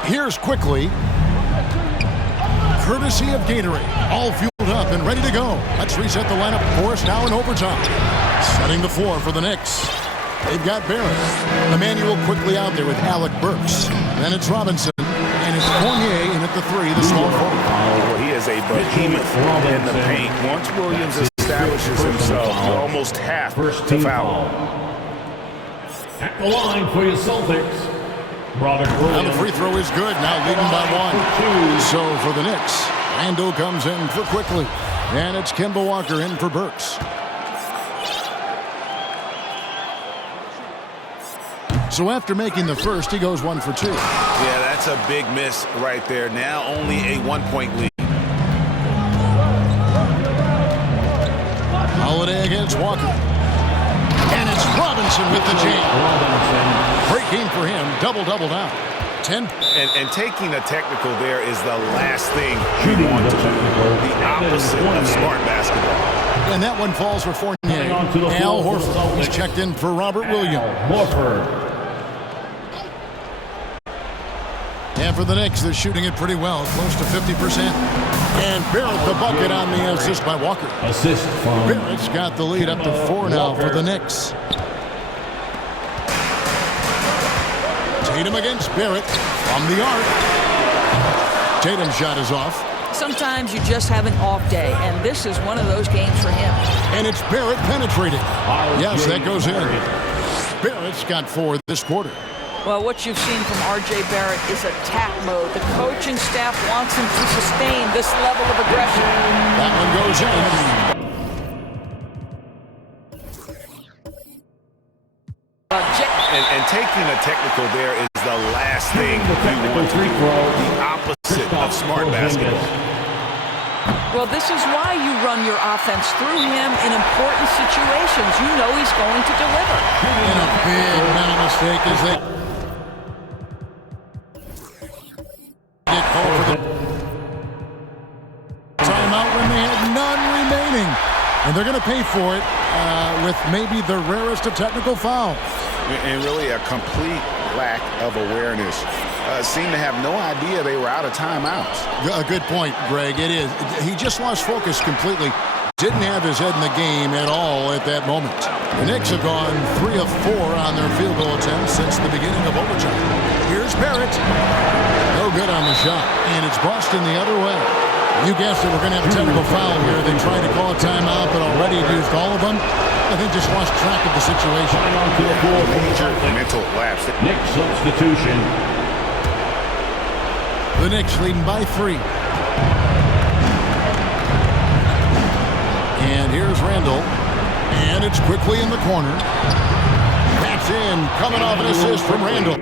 Here's quickly. Courtesy of Gatorade. All fueled up and ready to go. Let's reset the lineup for us now in overtime. Setting the floor for the Knicks. They've got Barrett. Emmanuel quickly out there with Alec Burks. Then it's Robinson. And it's Fournier in at the 3, the small forward. Well, he is a behemoth in the paint. Once Williams establishes himself, you almost have to foul him. At the line for your Celtics, Robert Williams. Now the free throw is good. Now leading by 1. So for the Knicks, Randall comes in for Quickly. And it's Kemba Walker in for Burks. So after making the first, he goes 1 for 2. Yeah, that's a big miss right there. Now only a 1-point lead. Holiday against Walker. And it's Robinson with the jam. Great game for him. Double-double now. 10. And taking a technical there is the last thing you want to do. The opposite of smart basketball. And that one falls for Fournier. Al Horford. He's checked in for Robert Williams. Horford. And for the Knicks, they're shooting it pretty well, close to 50%. And Barrett the bucket on the assist by Walker. Assist from Barrett's got the lead up to 4 now for the Knicks. Tatum against Barrett from the arc. Tatum's shot is off. Sometimes you just have an off day, and this is one of those games for him. And it's Barrett penetrating. Yes, that goes in. Barrett's got 4 this quarter. Well, what you've seen from R.J. Barrett is attack mode. The coaching staff wants him to sustain this level of aggression. That one goes in. And taking a technical there is the last thing you want to do. The opposite of smart basketball. Well, this is why you run your offense through him in important situations. You know he's going to deliver. And a big mental mistake is that get called for the timeout when they had none remaining. And they're going to pay for it with maybe the rarest of technical fouls. And really a complete lack of awareness. Seemed to have no idea they were out of timeouts. A good point, Greg. It is. He just lost focus completely. Didn't have his head in the game at all at that moment. The Knicks have gone 3 of 4 on their field goal attempts since the beginning of overtime. Here's Barrett. No good on the shot. And it's Boston the other way. You guessed it, we're going to have a technical foul here. They tried to call a timeout, but already used all of them. I think just lost track of the situation. Major mental lapse. Knicks substitution. The Knicks leading by 3. And here's Randall. And it's quickly in the corner. That's in. Coming off an assist from Randall.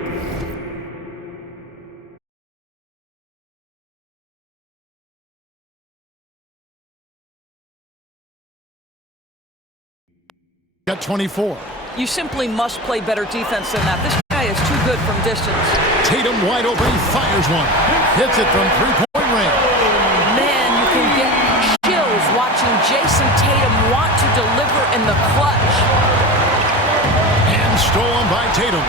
Got 24. You simply must play better defense than that. This guy is too good from distance. Tatum wide open. He fires one. Hits it from 3-point range. Man, you can get chills watching Jason Tatum want to deliver in in the clutch. And stolen by Tatum.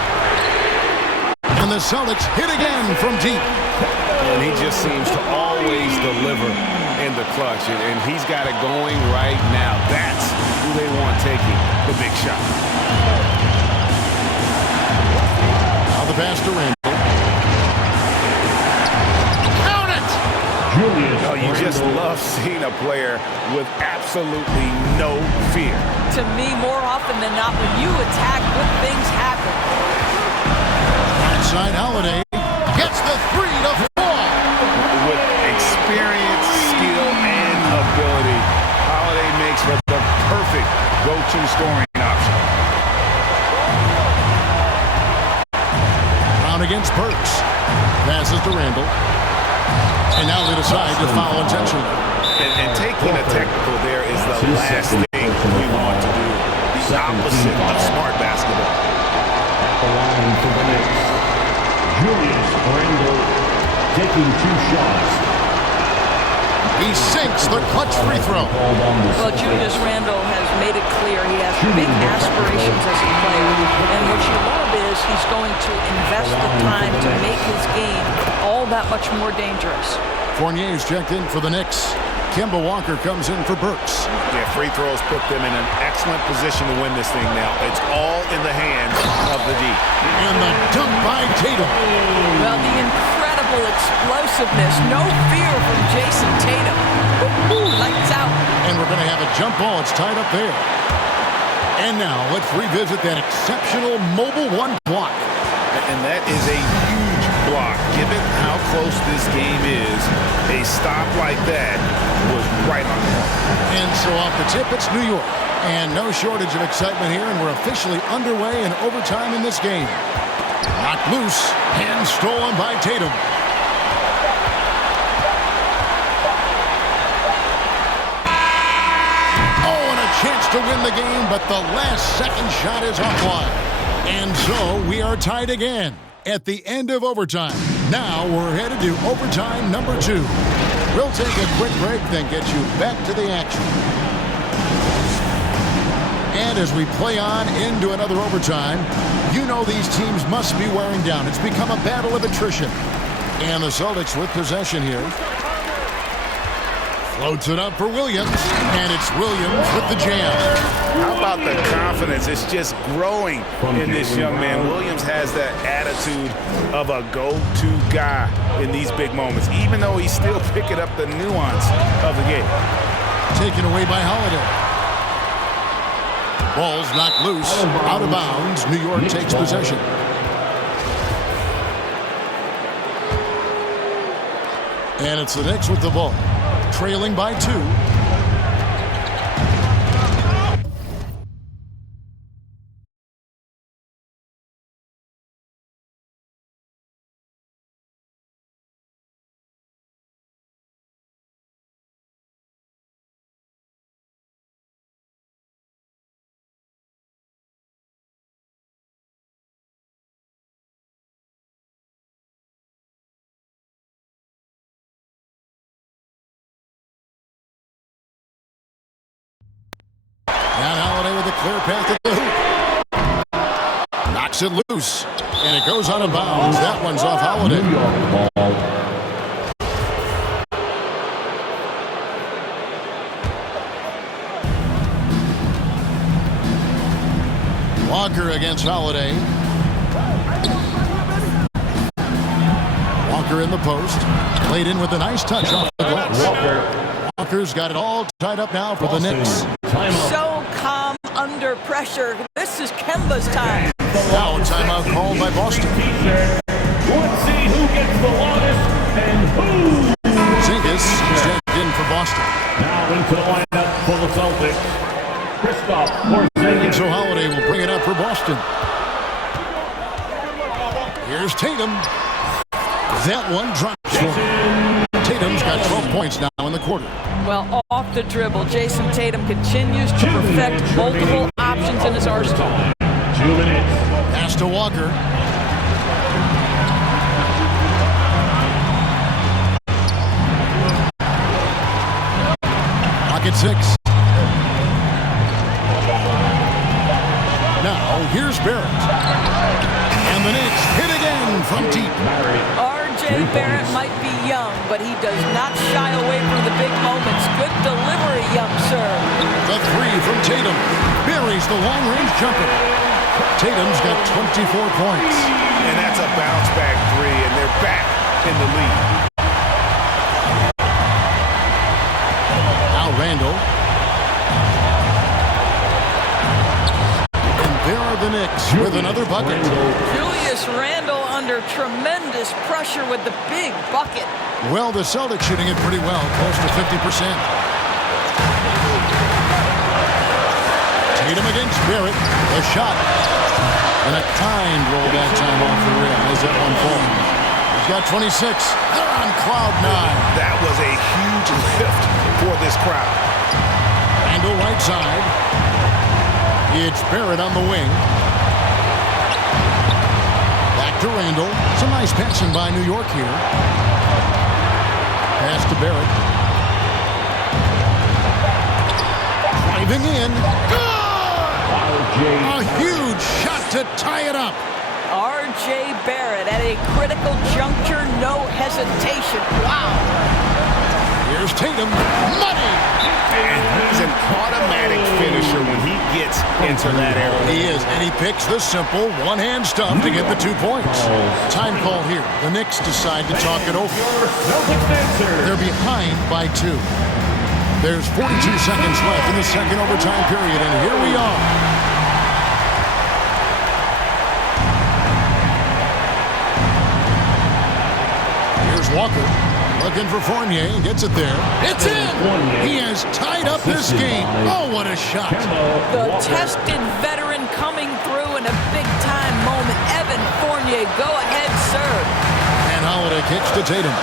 And the Celtics hit again from deep. And he just seems to always deliver in the clutch. And he's got it going right now. That's who they want taking the big shot. Now the pass to Randall. Count it! Oh, you just love seeing a player with absolutely no fear. To me, more often than not, when you attack, good things happen. Outside Holiday gets the 3 to fall. With experience, skill, and ability, Holiday makes for the perfect go-to scoring option. Brown against Burks. Passes to Randall. And now they decide to foul intentionally. And taking a technical there is the last thing we want to do. The opposite of smart basketball. The line for the Knicks. Julius Randle taking 2 shots. He sinks the clutch free throw. Well, Julius Randle has made it clear he has big aspirations as a player. And what you love is he's going to invest the time to make his game all that much more dangerous. Fournier's checked in for the Knicks. Kemba Walker comes in for Burks. Yeah, free throws put them in an excellent position to win this thing now. It's all in the hands of the D. And the dunk by Tatum. Well, the incredible explosiveness, no fear from Jason Tatum. Ooh, lights out. And we're going to have a jump ball. It's tied up there. And now let's revisit that exceptional mobile 1 block. And that is a huge block. Given how close this game is, a stop like that was right on the mark. And so off the tip, it's New York. And no shortage of excitement here, and we're officially underway in overtime in this game. Knocked loose and stolen by Tatum. Oh, and a chance to win the game, but the last second shot is offline. And so we are tied again at the end of overtime. Now we're headed to overtime number 2. We'll take a quick break, then get you back to the action. And as we play on into another overtime, you know these teams must be wearing down. It's become a battle of attrition. And the Celtics with possession here. Floats it up for Williams, and it's Williams with the jam. How about the confidence? It's just growing in this young man. Williams has that attitude of a go-to guy in these big moments, even though he's still picking up the nuance of the game. Taken away by Holiday. Ball's knocked loose, out of bounds. New York takes possession. And it's the Knicks with the ball, trailing by 2. And Holiday with a clear path to the hoop. Knocks it loose, and it goes out of bounds. That one's off Holiday. New York ball. Walker against Holiday. Walker in the post. Played in with a nice touch off the glass. Walker's got it all tied up now for the Knicks. So calm under pressure. This is Kemba's time. Now a timeout called by Boston. Let's see who gets the longest and who. Zingas checked in for Boston. Now into the lineup for the Celtics. Kristaps Porzingis. And so Holiday will bring it up for Boston. Here's Tatum. That one drops for him. Tatum's got 12 points now in the quarter. Well, off the dribble, Jason Tatum continues to perfect multiple options in his arsenal. 2 minutes. Pass to Walker. Pocket 6. here's Barrett. And the Knicks hit again from deep. R.J. Barrett might be young, but he does not shy away from the big moments. Good delivery, young sir. The three from Tatum buries the long-range jumper. Tatum's got 24 points. And that's a bounce-back three, and they're back in the lead. Now Randall. And there are the Knicks with another bucket. Julius Randle under tremendous pressure with the big bucket. Well, the Celtics shooting it pretty well, close to 50%. Tatum against Barrett. A shot. And a kind roll that time off the rim as that one falls. He's got 26. They're on cloud 9. That was a huge lift for this crowd. Randall right side. It's Barrett on the wing. Back to Randall. Some nice passing by New York here. Pass to Barrett. Driving in. Good! A huge shot to tie it up. R.J. Barrett at a critical juncture, no hesitation. Wow. Here's Tatum. Money! And he's an automatic finisher when he gets into that area. He is, and he picks the simple one-hand stuff to get the 2 points. Time call here. The Knicks decide to talk it over. They're behind by 2. There's 42 seconds left in the second overtime period, and here we are. Walker looking for Fournier and gets it there. It's in! He has tied up this game. Oh, what a shot. The tested veteran coming through in a big-time moment. Evan Fournier, go ahead, serve. And Holiday kicks to Tatum.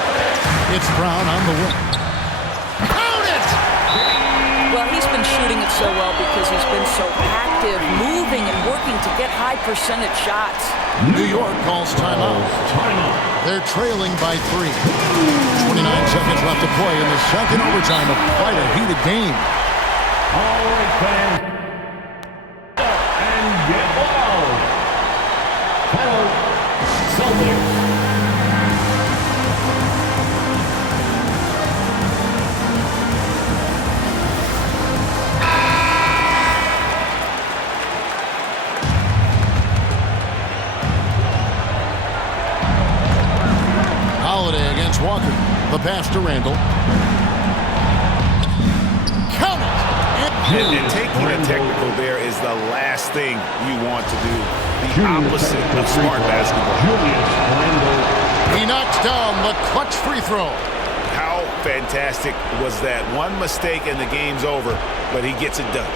It's Brown on the wing. Count it! Well, he's been shooting it so well because he's been so active, moving and working to get high-percentage shots. New York calls timeout. They're trailing by 3. 29 seconds left to play in the second overtime of quite a heated game. All right, fans. And get wild. Hello, Celtics. Walker, the pass to Randall. Count it! And taking a technical there is the last thing you want to do. The opposite of smart basketball. He knocks down the clutch free throw. How fantastic was that? One mistake and the game's over, but he gets it done.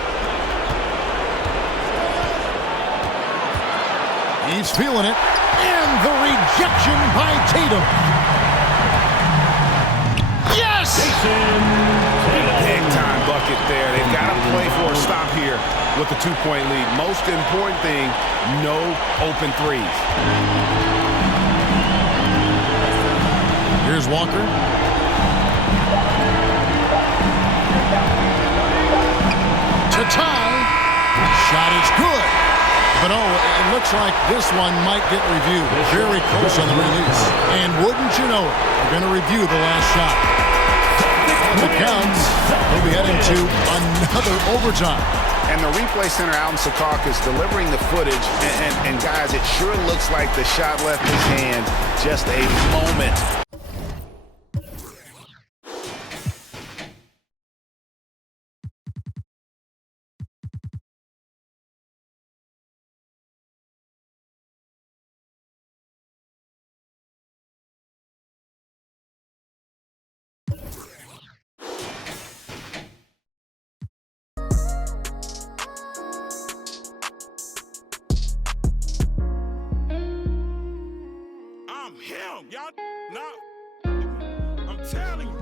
He's feeling it. And the rejection by Tatum. Yes! Big-time bucket there. They've got to play for a stop here with the 2-point lead. Most important thing, no open threes. Here's Walker. To tie. Shot is good. But oh, it looks like this one might get reviewed. Very close on the release. And wouldn't you know it, they're going to review the last shot. The counts. We'll be heading to another overtime. And the replay center out in Secaucus delivering the footage. And guys, it sure looks like the shot left his hand just a moment. Y'all not. I'm telling you.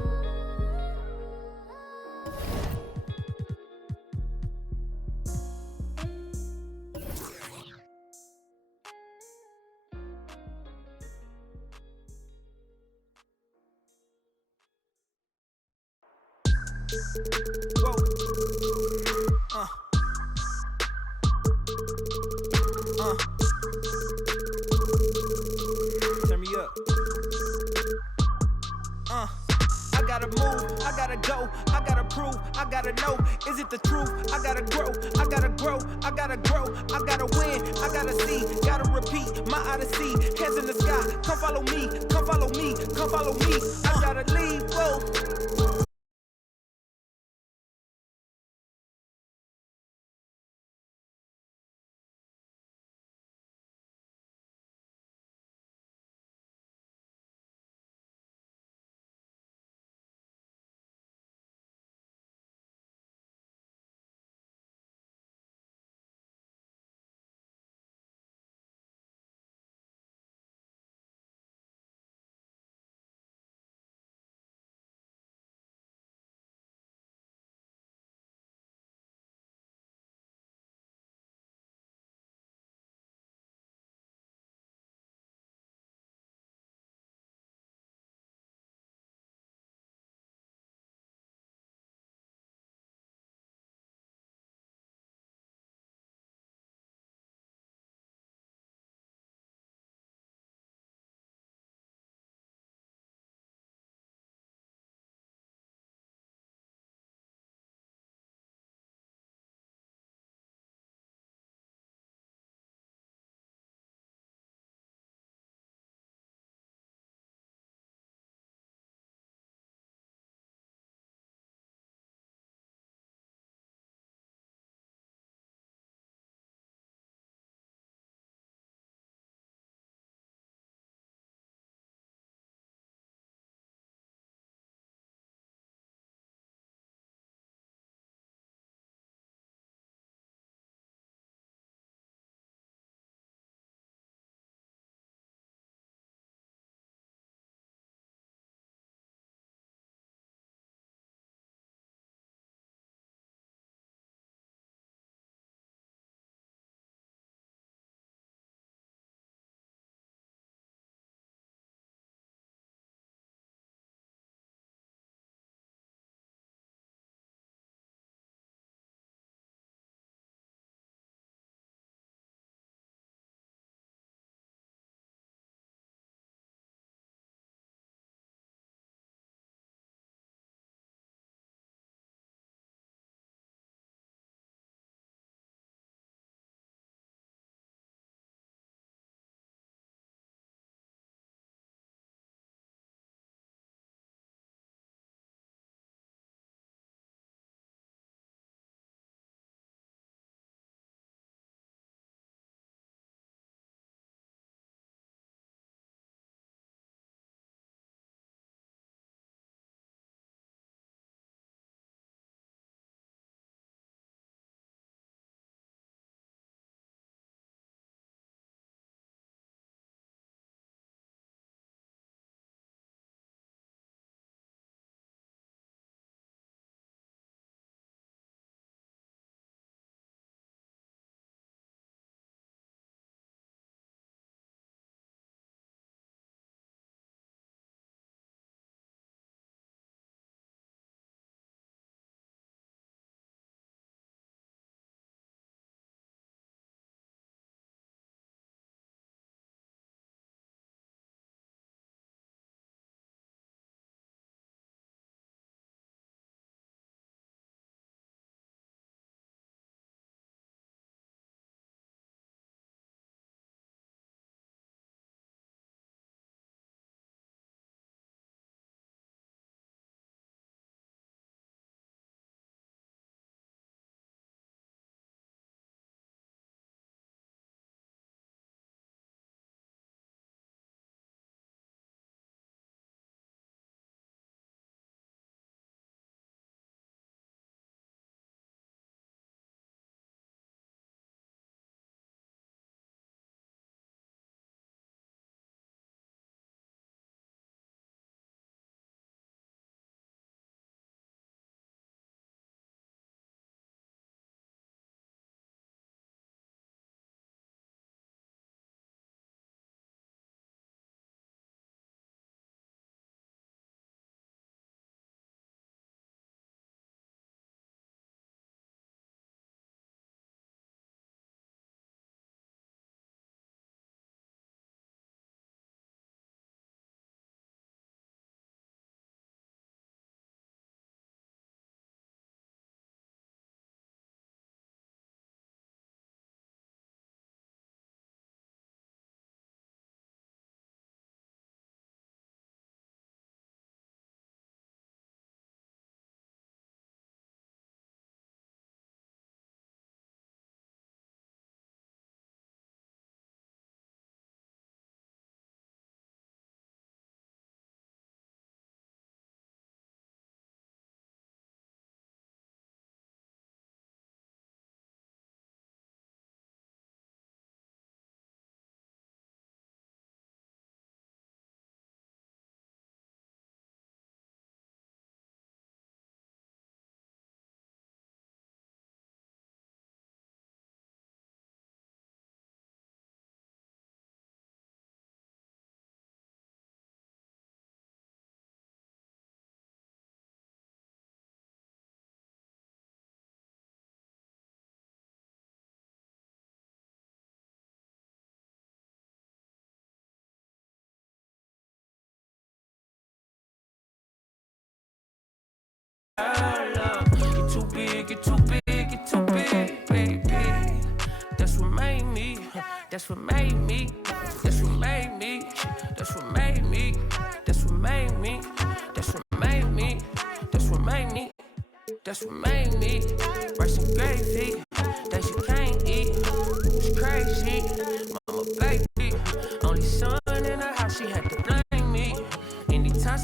Turn me up. I gotta move, I gotta go, I gotta prove, I gotta know, is it the truth? I gotta grow, I gotta grow, I gotta grow, I gotta win, I gotta see, gotta repeat, my odyssey, hands in the sky, come follow me, come follow me, come follow me, I gotta leave, whoa. me. That's what made me. That's what made me. That's what made me. That's what made me. That's what made me. That's what made me. That's what made me. Rice and gravy that you can't eat. It's crazy. Mama baby. Only son in the house, she had to blame me. Anytime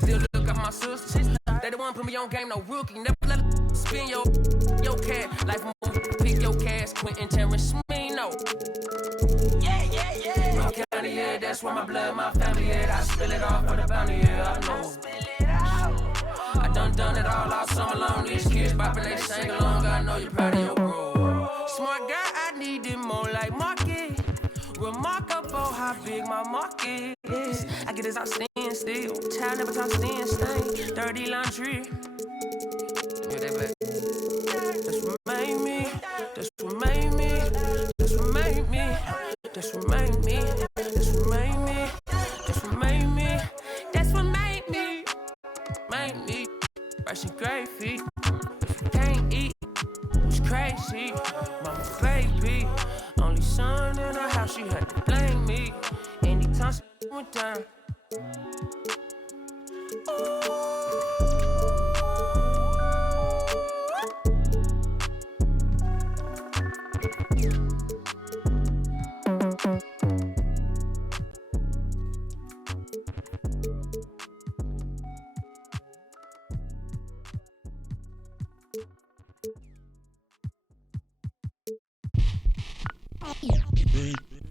still look at my sisters. They the one put me on game, no rookie. Never let it spin your cat. Life move, pick your cash. Quentin Terrence, me no. Yeah. My county, yeah, that's where my blood, my family, yeah. I spill it off for the bounty, yeah, I know. I done it all summer long. These kids bopping, they sing along. I know you're proud of your bro. Smart guy, I need it more like market. Remarkable how big my market is. I get this out stand still. Child never talk stand stay. Dirty laundry. Yeah, that back. That's what made me. That's what made me. That's what made me. That's what made me. That's what made me. That's what made me. That's what made me. Made me. Rice and gravy. If you can't eat, it's crazy. Mama baby. Only son in the house, she had to blame me. Anytime she went down.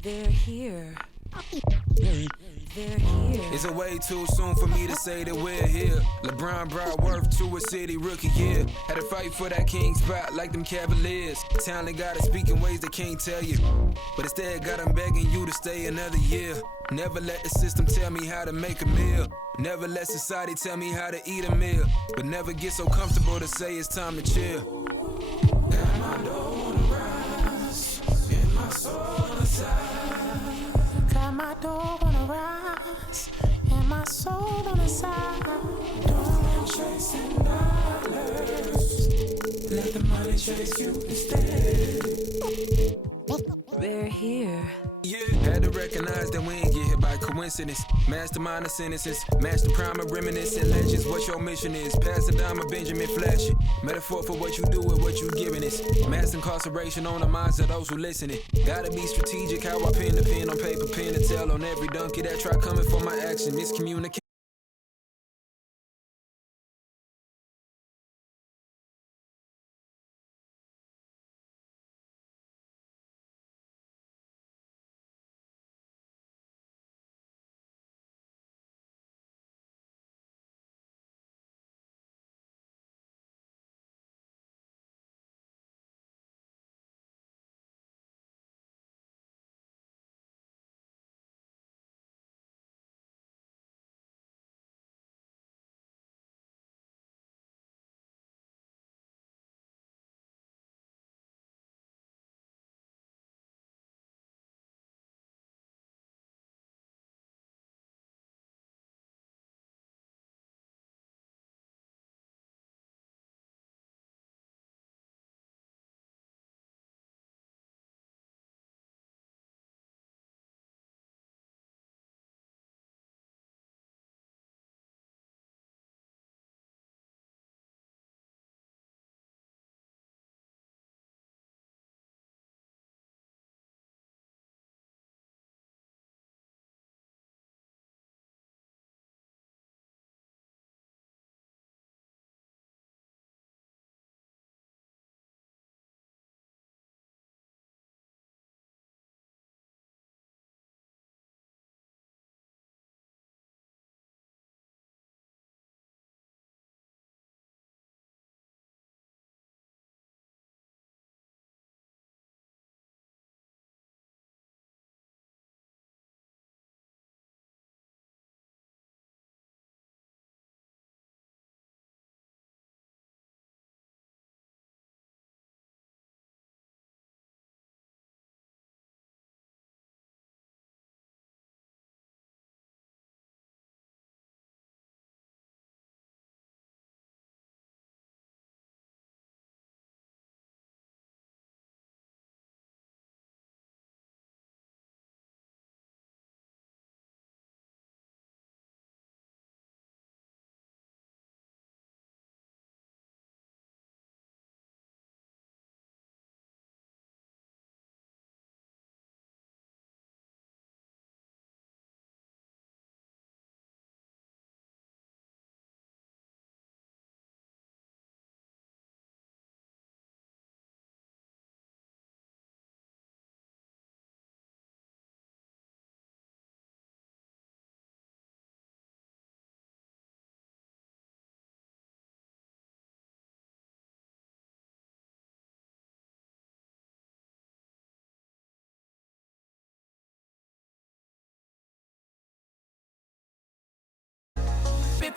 They're here. They're here. Is it way too soon for me to say that we're here? LeBron brought worth to a city rookie year. Had to fight for that king spot like them Cavaliers. Talent gotta speak in ways they can't tell you, but instead got them begging you to stay another year. Never let the system tell me how to make a meal. Never let society tell me how to eat a meal. But never get so comfortable to say it's time to chill. Got my door on the rise, and my soul on the side. Got my door on the rise, and my soul on the side. Don't chasing dollars, let the money chase you instead. They're here. Yeah, had to recognize that we ain't get hit by coincidence. Mastermind of sentences, master prime of reminiscent legends. What your mission is, pass the dime of Benjamin Flash. Metaphor for what you do with what you giving us. Mass incarceration on the minds of those who listening. Gotta be strategic how I pen the pen on paper, pen to tell on every donkey that try coming for my action. Miscommunication.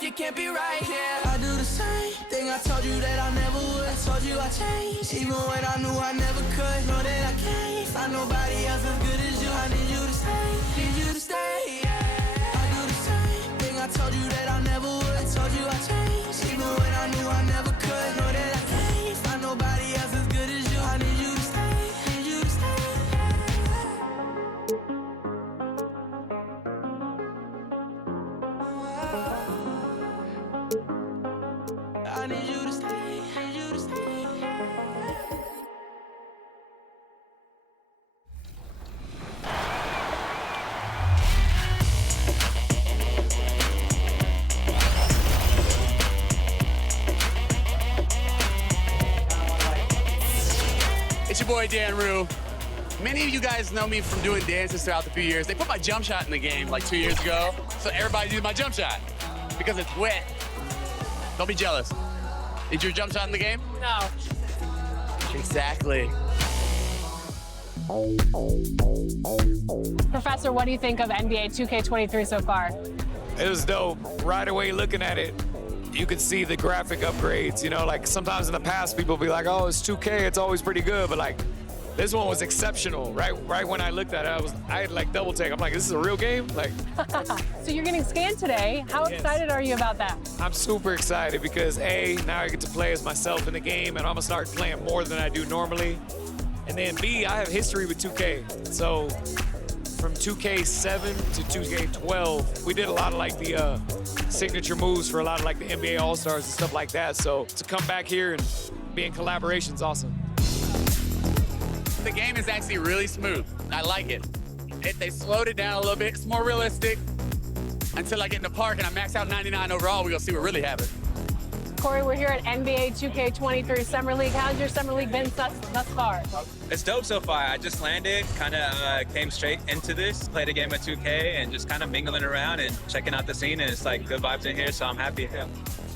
if you can't be right, yeah. I do the same thing I told you that I never would. I told you I changed, even when I knew I never could. Know that I can't find nobody else as good as you. I need you to stay, need you to stay, yeah. I do the same thing I told you that I never would. I told you I changed, even when I knew I never could. Know that I can't find nobody else as good as you. I need you to stay, need you to stay, I need you to stay, need you to stay. It's your boy Dan Rue. Many of you guys know me from doing dances throughout the few years. They put my jump shot in the game like 2 years ago, so everybody uses my jump shot because it's wet. Don't be jealous. Is your jump shot in the game? No. Exactly. Professor, what do you think of NBA 2K23 so far? It was dope. Right away looking at it, you could see the graphic upgrades. You know, like sometimes in the past people be like, oh, it's 2K, it's always pretty good, but like this one was exceptional. Right when I looked at it, I had like double take. I'm like, this is a real game? Like, So you're getting scanned today. How excited are you about that? I'm super excited because A, now I get to play as myself in the game and I'm gonna start playing more than I do normally. And then B, I have history with 2K. So from 2K7 to 2K12, we did a lot of like the signature moves for a lot of like the NBA All-Stars and stuff like that. So to come back here and be in collaboration is awesome. The game is actually really smooth. I like it. They slowed it down a little bit. It's more realistic. Until I get in the park and I max out 99 overall, we're gonna see what really happens. Corey, we're here at NBA 2K23 Summer League. How's your Summer League been thus far? It's dope so far. I just landed, kind of came straight into this, played a game of 2K, and just kind of mingling around and checking out the scene. And it's like good vibes in here, so I'm happy. Yeah.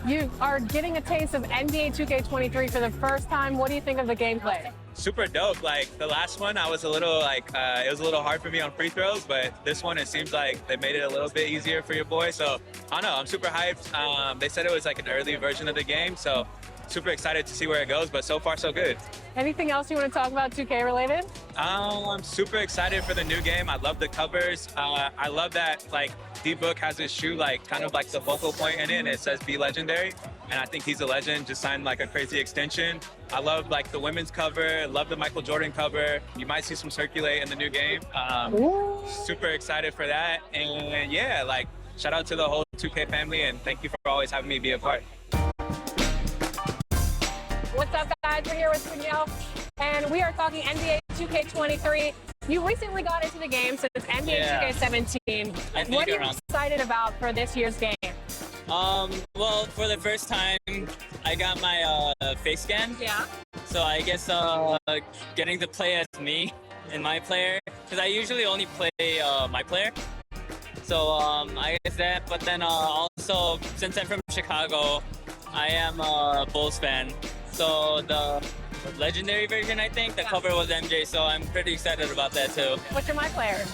You are getting a taste of NBA 2K23 for the first time. What do you think of the gameplay? Super dope. Like the last one, I was a little like, it was a little hard for me on free throws, but this one, it seems like they made it a little bit easier for your boy. So I don't know, I'm super hyped. They said it was like an early version of the game, so super excited to see where it goes, but so far so good. Anything else you want to talk about 2K related? I'm super excited for the new game. I love the covers. I love that like D-Book has his shoe like kind of like the focal point in it, and it says "Be Legendary." And I think he's a legend. Just signed like a crazy extension. I love like the women's cover. Love the Michael Jordan cover. You might see some circulate in the new game. Super excited for that. And yeah, like shout out to the whole 2K family, and thank you for always having me be a part. What's up, guys? We're here with Danielle, and we are talking NBA 2K23. You recently got into the game since NBA 2K17. What are you excited about for this year's game? Well, for the first time, I got my face scan. Yeah. So I guess getting to play as me and my player, because I usually only play my player. So I guess that, but then also, since I'm from Chicago, I am a Bulls fan. So the legendary version, I think, the cover was MJ, so I'm pretty excited about that too. What's your my player?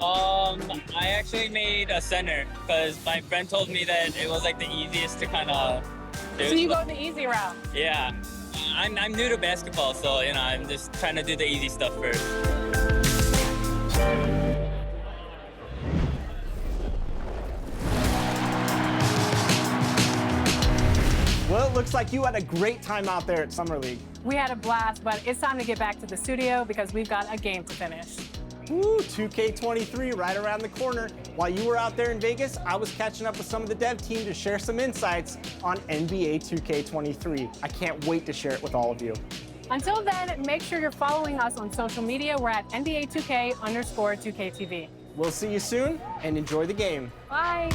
I actually made a center because my friend told me that it was like the easiest to kind of do. So you go the easy route? Yeah. I'm new to basketball, so you know, I'm just trying to do the easy stuff first. Well, it looks like you had a great time out there at Summer League. We had a blast, but it's time to get back to the studio because we've got a game to finish. Woo, 2K23 right around the corner. While you were out there in Vegas, I was catching up with some of the dev team to share some insights on NBA 2K23. I can't wait to share it with all of you. Until then, make sure you're following us on social media. We're at NBA2K_2KTV. We'll see you soon, and enjoy the game. Bye.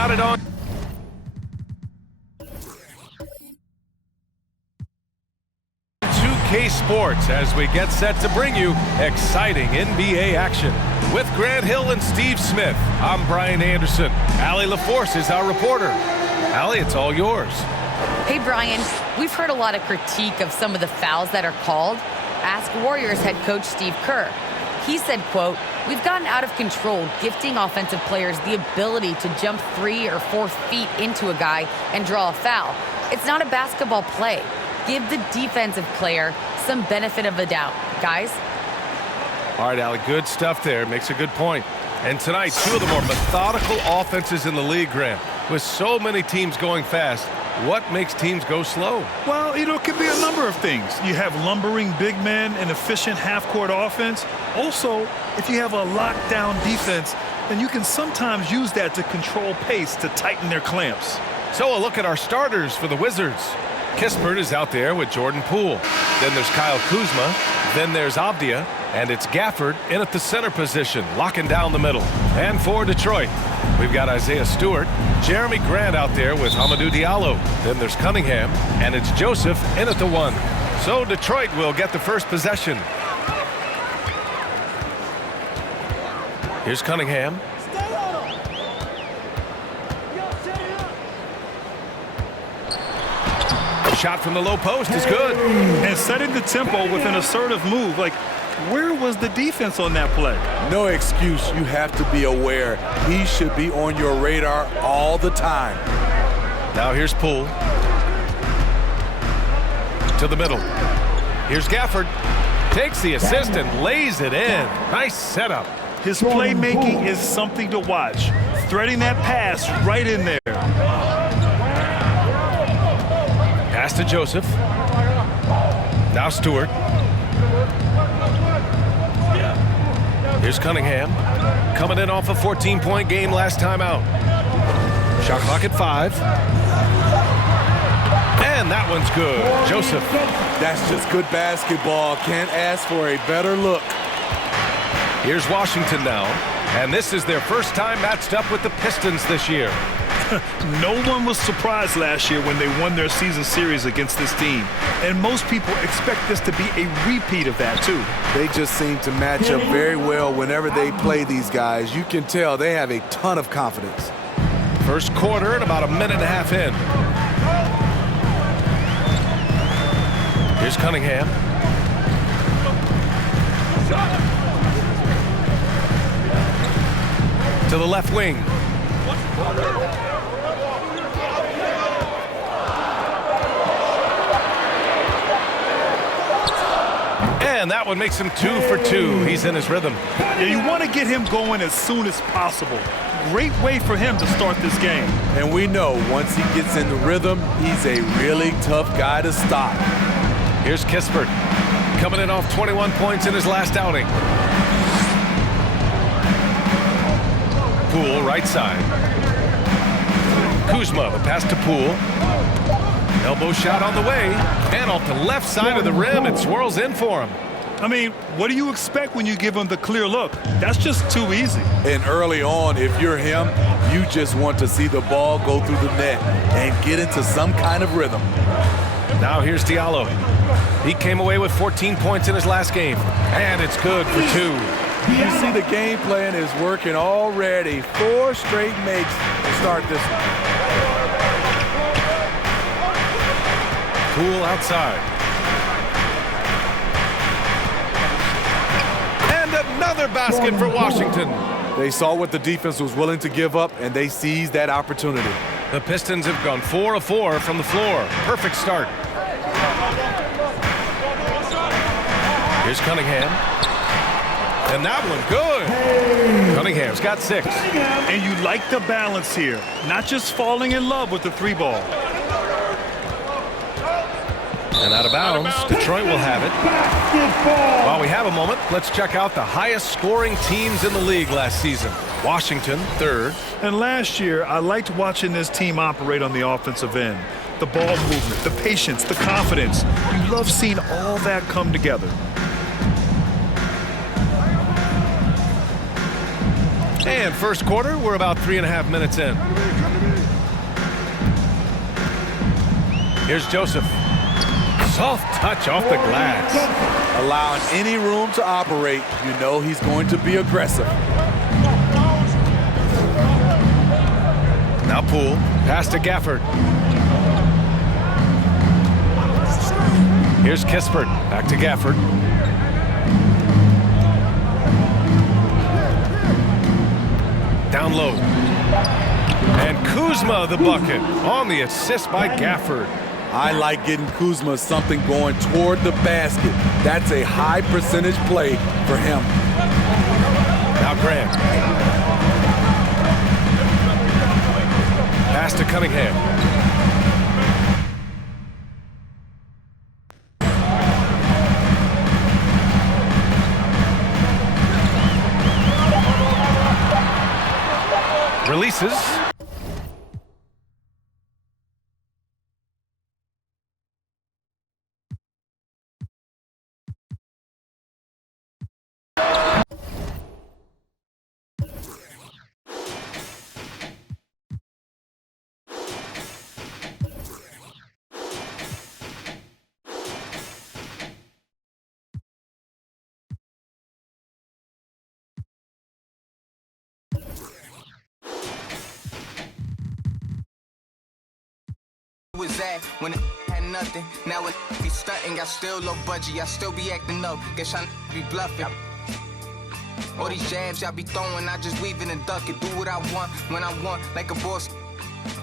got it on. Sports as we get set to bring you exciting NBA action. With Grant Hill and Steve Smith, I'm Brian Anderson. Allie LaForce is our reporter. Allie, it's all yours. Hey, Brian. We've heard a lot of critique of some of the fouls that are called. Ask Warriors head coach Steve Kerr. He said, quote, "We've gotten out of control, gifting offensive players the ability to jump 3 or 4 feet into a guy and draw a foul. It's not a basketball play. Give the defensive player some benefit of the doubt, guys." All right, Allie, good stuff there. Makes a good point. And tonight, 2 of the more methodical offenses in the league, Grant. With so many teams going fast, what makes teams go slow? Well, it could be a number of things. You have lumbering big men and efficient half-court offense. Also, if you have a lockdown defense, then you can sometimes use that to control pace to tighten their clamps. So a look at our starters for the Wizards. Kispert is out there with Jordan Poole. Then there's Kyle Kuzma. Then there's Avdia. And it's Gafford in at the center position, locking down the middle. And for Detroit, we've got Isaiah Stewart, Jeremy Grant out there with Hamidou Diallo. Then there's Cunningham, and it's Joseph in at the 1. So Detroit will get the first possession. Here's Cunningham. Shot from the low post is good. And setting the tempo with an assertive move. Like, where was the defense on that play? No excuse. You have to be aware. He should be on your radar all the time. Now here's Poole. To the middle. Here's Gafford. Takes the assist and lays it in. Nice setup. His playmaking is something to watch. Threading that pass right in there. Pass to Joseph. Now Stewart. Here's Cunningham. Coming in off a 14-point game last time out. Shot clock at 5. And that one's good. Joseph. That's just good basketball. Can't ask for a better look. Here's Washington now. And this is their first time matched up with the Pistons this year. No one was surprised last year when they won their season series against this team. And most people expect this to be a repeat of that, too. They just seem to match up very well whenever they play these guys. You can tell they have a ton of confidence. First quarter and about a minute and a half in. Here's Cunningham. To the left wing. And that one makes him 2 for 2. He's in his rhythm. Yeah, you want to get him going as soon as possible. Great way for him to start this game. And we know once he gets in the rhythm, he's a really tough guy to stop. Here's Kispert. Coming in off 21 points in his last outing. Poole, right side. Kuzma, the pass to Poole. Elbow shot on the way. And off the left side of the rim, it swirls in for him. I mean, what do you expect when you give him the clear look? That's just too easy. And early on, if you're him, you just want to see the ball go through the net and get into some kind of rhythm. Now here's Diallo. He came away with 14 points in his last game. And it's good for 2. You see the game plan is working already. 4 straight makes to start this one. Poole outside. And another basket for Washington. They saw what the defense was willing to give up, and they seized that opportunity. The Pistons have gone 4 of 4 from the floor. Perfect start. Here's Cunningham. And that one, good. Cunningham's got 6. And you like the balance here. Not just falling in love with the 3-ball. And out of bounds, Detroit will have it. While we have a moment, let's check out the highest scoring teams in the league last season. Washington, 3rd. And last year, I liked watching this team operate on the offensive end. The ball movement, the patience, the confidence. You love seeing all that come together. And first quarter, we're about 3.5 minutes in. Here's Joseph. Soft touch off the glass. Allowing any room to operate, you know he's going to be aggressive. Now Poole. Pass to Gafford. Here's Kispert. Back to Gafford. Down low. And Kuzma the bucket on the assist by Gafford. I like getting Kuzma something going toward the basket. That's a high percentage play for him. Now Grant. Pass to Cunningham. Releases. Was that when it had nothing? Now it be stunting, I still low budget, I still be acting up. Guess I be bluffing. All these jabs y'all be throwing, I just weave it and duck it. Do what I want when I want, like a boss.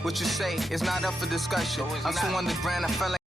What you say is not up for discussion. I'm so underground, I felt like